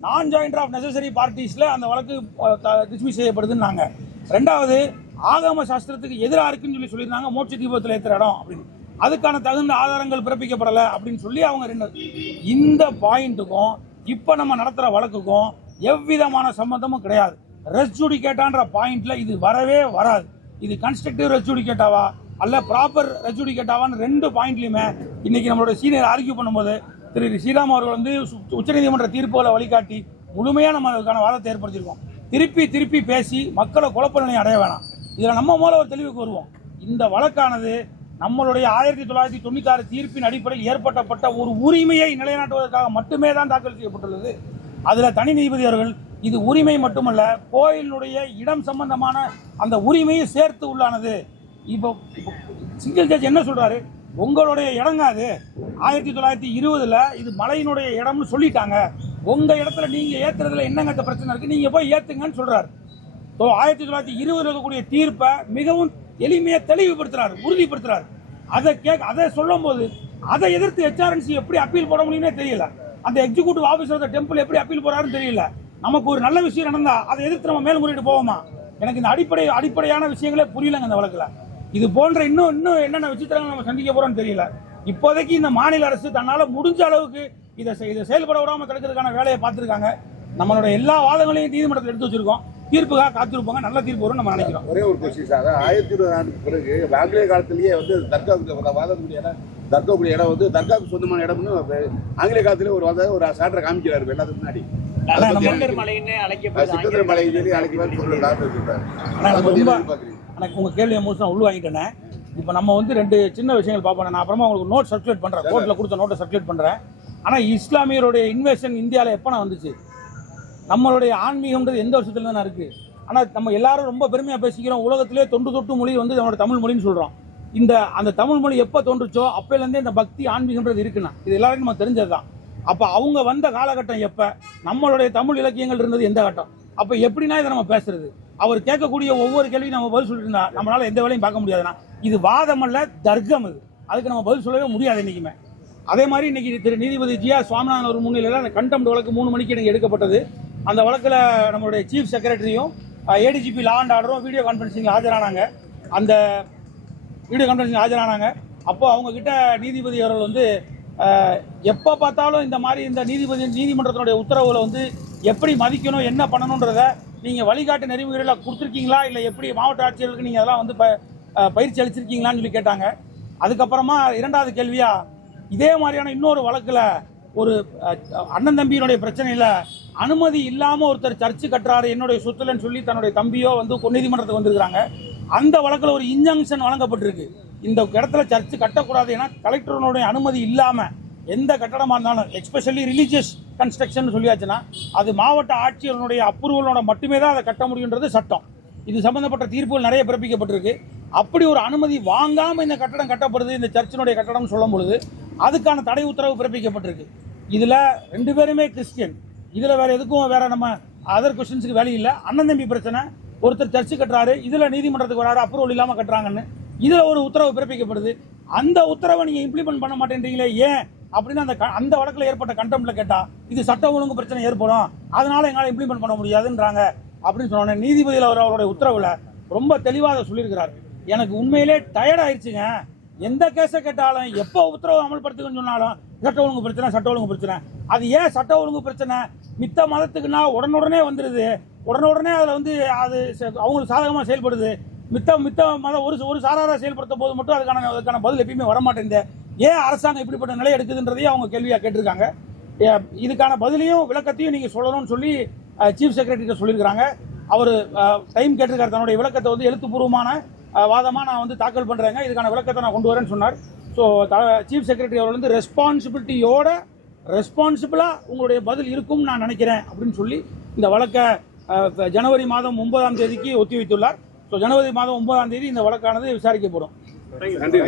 நான் ஜாயின்ட் ஆஃப் நெசசரி பார்ட்டிஸ்ல அந்த வழக்கு டிஸ்மிஸ் செய்யப்படுதுன்னாங்க. 2வது ஆகம சாஸ்திரத்துக்கு எதிராக இருக்குன்னு சொல்லியிருந்தாங்க மோட்ச தீபத்தில் ஏற்றுற இடம் அப்படின்னு. அதுக்கான தகுந்த ஆதாரங்கள் பிறப்பிக்கப்படலை அப்படின்னு சொல்லி அவங்க இந்த பாயிண்ட்டுக்கும் இப்போ நம்ம நடத்துகிற வழக்குக்கும் எவ்விதமான சம்பந்தமும் கிடையாது. ரெஸ் ஜுடிகேட்டான்ற பாயிண்ட்ல இது வரவே வராது. இது கன்ஸ்ட்ரக்டிவ் ரெஸ் ஜுடிகேட்டாவா அல்ல ப்ராப்பர் ரெஸ் ஜுடிகேட்டாவான்னு 2 பாயிண்ட்லையுமே இன்னைக்கு நம்மளோட சீனியர் ஆர்கியூ பண்ணும்போது திரு ஸ்ரீராம் அவர்கள் வந்து உச்சநீதிமன்ற தீர்ப்புகளை வழிகாட்டி முழுமையாக நம்ம அதுக்கான வாதத்தை ஏற்படுத்தியிருக்கோம். திருப்பி பேசி மக்களை குழப்ப நிலையை அடைய வேணாம். இதில் நம்ம மூலம் ஒரு தெளிவுக்கு வருவோம். இந்த வழக்கானது நம்மளுடைய 1996 தீர்ப்பின் அடிப்படையில் ஏற்பட்டப்பட்ட ஒரு உரிமையை நிலைநாட்டுவதற்காக மட்டுமே தான் தாக்கல் செய்யப்பட்டுள்ளது. அதில் தனி நீதிபதி அவர்கள் இது உரிமை மட்டுமல்ல, கோயிலுடைய இடம் சம்பந்தமான அந்த உரிமையை சேர்த்து உள்ளானது. இப்போ சிங்கிள் ஜட்ஜ் என்ன சொல்றாரு, உங்களுடைய இடங்க அது 1920 இது மலையினுடைய இடம்னு சொல்லிட்டாங்க, உங்க இடத்துல நீங்க ஏத்துறதுல என்னங்க பிரச்சனை இருக்கு, நீங்க போய் ஏத்துங்கன்னு சொல்றாரு. 1920 இருக்கக்கூடிய தீர்ப்பை மிகவும் எளிமையை தெளிவுபடுத்துறாரு, உறுதிப்படுத்துறாரு. அதை சொல்லும் போது அதை எதிர்த்து HRNC எப்படி அப்பீல் போட முடியும்னே தெரியல. அந்த எக்ஸிகூட்டிவ் ஆபீசர் டெம்பிள் எப்படி அப்பீல் போறாருன்னு தெரியல. நமக்கு ஒரு நல்ல விஷயம் நடந்தா அதை எதிர்த்து நம்ம மேல்முறையீடு போவோமா? எனக்கு இந்த அடிப்படையான விஷயங்களே புரியலங்க இந்த வழக்குல. இது போன்ற இன்னும் என்னென்ன விசித்திரங்கள் நம்ம சந்திக்க போறோம்னு தெரியல. இப்போதைக்கு இந்த மாநில அரசு தன்னால முடிஞ்ச அளவுக்கு இதை செயல்பட விடாம தடுக்கிறதுக்கான வேலையை பார்த்துருக்காங்க. நம்மளோட எல்லா வாதங்களையும் நீதிமன்றத்தில் எடுத்து வச்சிருக்கோம். தீர்ப்புக்காக காத்திருப்பாங்க, நல்ல தீர்ப்பு வரும் நம்ம நினைக்கிறோம். ஒரே ஒரு கொஸ்டின் சார், 1920 ஆண்டுக்கு பிறகு ஆங்கிலேய காலத்திலேயே வந்து தர்காவுக்கு வாதம் தர்காவுடைய இடம் வந்து தர்காவுக்கு சொந்தமான இடம்னு ஆங்கில காலத்துல ஒரு சாட்டரை காமிக்கிறாரு எல்லாத்துக்கு முன்னாடி. சிக்கந்தர் மலைன்னு அழைக்கப்படுது. சிக்கந்தர் மலை சொல்லி அழைக்கப்படுது சொல்றாரு. எனக்கு உங்க கேள்வியை முழுசா உள்வாங்கிட்டேனே. இப்போ நம்ம வந்து 2 சின்ன விஷயங்கள் பார்ப்போம். நான் அப்புறமா உங்களுக்கு நோட் சர்க்குலேட் பண்ணுறேன், கோர்ட்டில் கொடுத்த நோட்டை சர்க்குலேட் பண்ணுறேன். ஆனால் இஸ்லாமியருடைய இன்வேஷன் இந்தியாவில் எப்போ வந்துச்சு? நம்மளுடைய ஆன்மீகம்ன்றது எந்த வருஷத்துல தான் இருக்குது? ஆனால் நம்ம எல்லாரும் ரொம்ப பெருமையாக பேசிக்கிறோம், உலகத்திலே தொட்டு மொழி வந்து நம்மளோட தமிழ் மொழின்னு சொல்கிறோம். அந்த தமிழ் மொழி எப்போ தோன்றுச்சோ அப்போலேருந்தே இந்த பக்தி ஆன்மீகம்ன்றது இருக்குண்ணா. இது எல்லாருக்கும் நம்ம தெரிஞ்சது தான். அப்போ அவங்க வந்த காலகட்டம் எப்போ? நம்மளுடைய தமிழ் இலக்கியங்கள் இருந்தது எந்த கட்டம்? அப்போ எப்படின்னா இதை நம்ம பேசுறது? அவர் கேட்கக்கூடிய ஒவ்வொரு கேள்வியும் நம்ம பதில் சொல்லிட்டு இருந்தா நம்மளால எந்த வேலையும் பார்க்க முடியாதுன்னா, இது வாதம் அல்ல, தர்க்கம். இது அதுக்கு நம்ம பதில் சொல்லவே முடியாது என்றைக்குமே. அதே மாதிரி இன்னைக்கு திரு நீதிபதி ஜிஆ சுவாமிநாதன் அவர் முன்னிலையில் அந்த கண்டெம்ட் வழக்கு 3 மணிக்கு எனக்கு எடுக்கப்பட்டது. அந்த வழக்கில் நம்மளுடைய சீஃப் செக்ரட்டரியும் ஏடிஜிபி லா அண்ட் ஆர்டரும் வீடியோ கான்ஃபரன்சிங்கில் ஆஜரானாங்க. அந்த வீடியோ கான்ஃபரன்சிங் ஆஜரானாங்க. அப்போது அவங்கக்கிட்ட நீதிபதி அவர்கள் வந்து எப்போ பார்த்தாலும் இந்த மாதிரி இந்த நீதிமன்றத்தினுடைய உத்தரவுகளை வந்து எப்படி மதிக்கணும், என்ன பண்ணணுன்றத நீங்கள் வழிகாட்டு நெறிமுறைகளில் கொடுத்துருக்கீங்களா, இல்லை எப்படி மாவட்ட ஆட்சியர்களுக்கு நீங்கள் அதெல்லாம் வந்து பயிற்சி அளிச்சிருக்கீங்களான்னு சொல்லி கேட்டாங்க. அதுக்கப்புறமா 2வது கேள்வியா இதே மாதிரியான இன்னொரு வழக்கில் ஒரு அண்ணன் தம்பியினுடைய பிரச்சனையில் அனுமதி இல்லாமல் ஒருத்தர் சர்ச்சு கட்டுறாரு என்னுடைய சொத்துலன்னு சொல்லி தன்னுடைய தம்பியோ வந்து நீதிமன்றத்துக்கு வந்திருக்கிறாங்க. அந்த வழக்கில் ஒரு இன்ஜங்ஷன் வழங்கப்பட்டிருக்கு. இந்த இடத்துல சர்ச்சு கட்டக்கூடாது, ஏன்னா கலெக்டருடைய அனுமதி இல்லாமல் எந்த கட்டடமாக இருந்தாலும் எஸ்பெஷலி ரிலீஜியஸ் கன்ஸ்ட்ரக்ஷன் சொல்லியாச்சுன்னா அது மாவட்ட ஆட்சியர்களுடைய அப்ரூவலோட மட்டுமே தான் அதை கட்ட முடியுன்றது சட்டம். இது சம்பந்தப்பட்ட தீர்ப்புகள் நிறைய பிறப்பிக்கப்பட்டிருக்கு. அப்படி ஒரு அனுமதி வாங்காமல் இந்த கட்டடம் கட்டப்படுது, இந்த சர்ச்சினுடைய கட்டடம் சொல்லும் பொழுது அதுக்கான தடை உத்தரவு பிறப்பிக்கப்பட்டிருக்கு. இதில் 2 பேருமே கிறிஸ்டியன். இதில் வேற எதுக்கும் வேற நம்ம அதர் கொஸ்டின்ஸுக்கு வேலை இல்லை. அண்ணன் தம்பி பிரச்சனை, ஒருத்தர் சர்ச்சு கட்டுறாரு, இதில் நீதிமன்றத்துக்கு வராரு, அப்ரூவல் இல்லாமல் கட்டுறாங்கன்னு இதில் ஒரு உத்தரவு பிறப்பிக்கப்படுது. அந்த உத்தரவை நீங்கள் இம்ப்ளிமெண்ட் பண்ண மாட்டேன்றீங்களே ஏன் அப்படின்னு அந்த வழக்கில் ஏற்பட்ட கண்டெம்ட்ல கேட்டால் இது சட்ட ஒழுங்கு பிரச்சனை ஏற்படும், அதனால எங்களால் இம்ப்ளிமெண்ட் பண்ண முடியாதுன்றாங்க அப்படின்னு சொன்னோன்னே நீதிபதியில் அவருடைய உத்தரவில் ரொம்ப தெளிவாக சொல்லியிருக்கிறார். எனக்கு உண்மையிலே டயர்ட் ஆயிடுச்சுங்க. எந்த கேஸை கேட்டாலும் எப்போ உத்தரவு அமல்படுத்துக்குன்னு சொன்னாலும் சட்ட ஒழுங்கு பிரச்சனை. அது ஏன் சட்ட ஒழுங்கு பிரச்சனை? மித்த மதத்துக்குன்னா உடனுடனே வந்துடுது, உடனே அதில் வந்து அது அவங்களுக்கு சாதகமாக செயல்படுது. மித்த மதம் ஒரு சாராராக செயல்படுத்த போது மட்டும் அதுக்கான பதில் எப்பயுமே வரமாட்டேங்குது. ஏன் அரசாங்கம் இப்படிப்பட்ட நிலை எடுக்குதுன்றதையும் அவங்க கேள்வியாக கேட்டிருக்காங்க. இதுக்கான பதிலையும் விளக்கத்தையும் நீங்கள் சொல்லணும்னு சொல்லி சீஃப் செக்ரட்டரிட்ட சொல்லியிருக்கிறாங்க. அவர் டைம் கேட்டிருக்காரு, தன்னுடைய விளக்கத்தை வந்து எழுத்துப்பூர்வமான வாதமாக நான் வந்து தாக்கல் பண்ணுறேங்க, இதுக்கான விளக்கத்தை நான் கொண்டு வரேன்னு சொன்னார். ஸோ சீஃப் செக்ரட்டரி அவர் வந்து ரெஸ்பான்சிபிளாக உங்களுடைய பதில் இருக்கும்னு நான் நினைக்கிறேன் அப்படின்னு சொல்லி இந்த வழக்கை ஜனவரி மாதம் 9ஆம் தேதிக்கு ஒத்தி வைத்துள்ளார். ஸோ ஜனவரி மாதம் 9ஆம் தேதி இந்த வழக்கானது விசாரிக்கப்படும். நன்றி.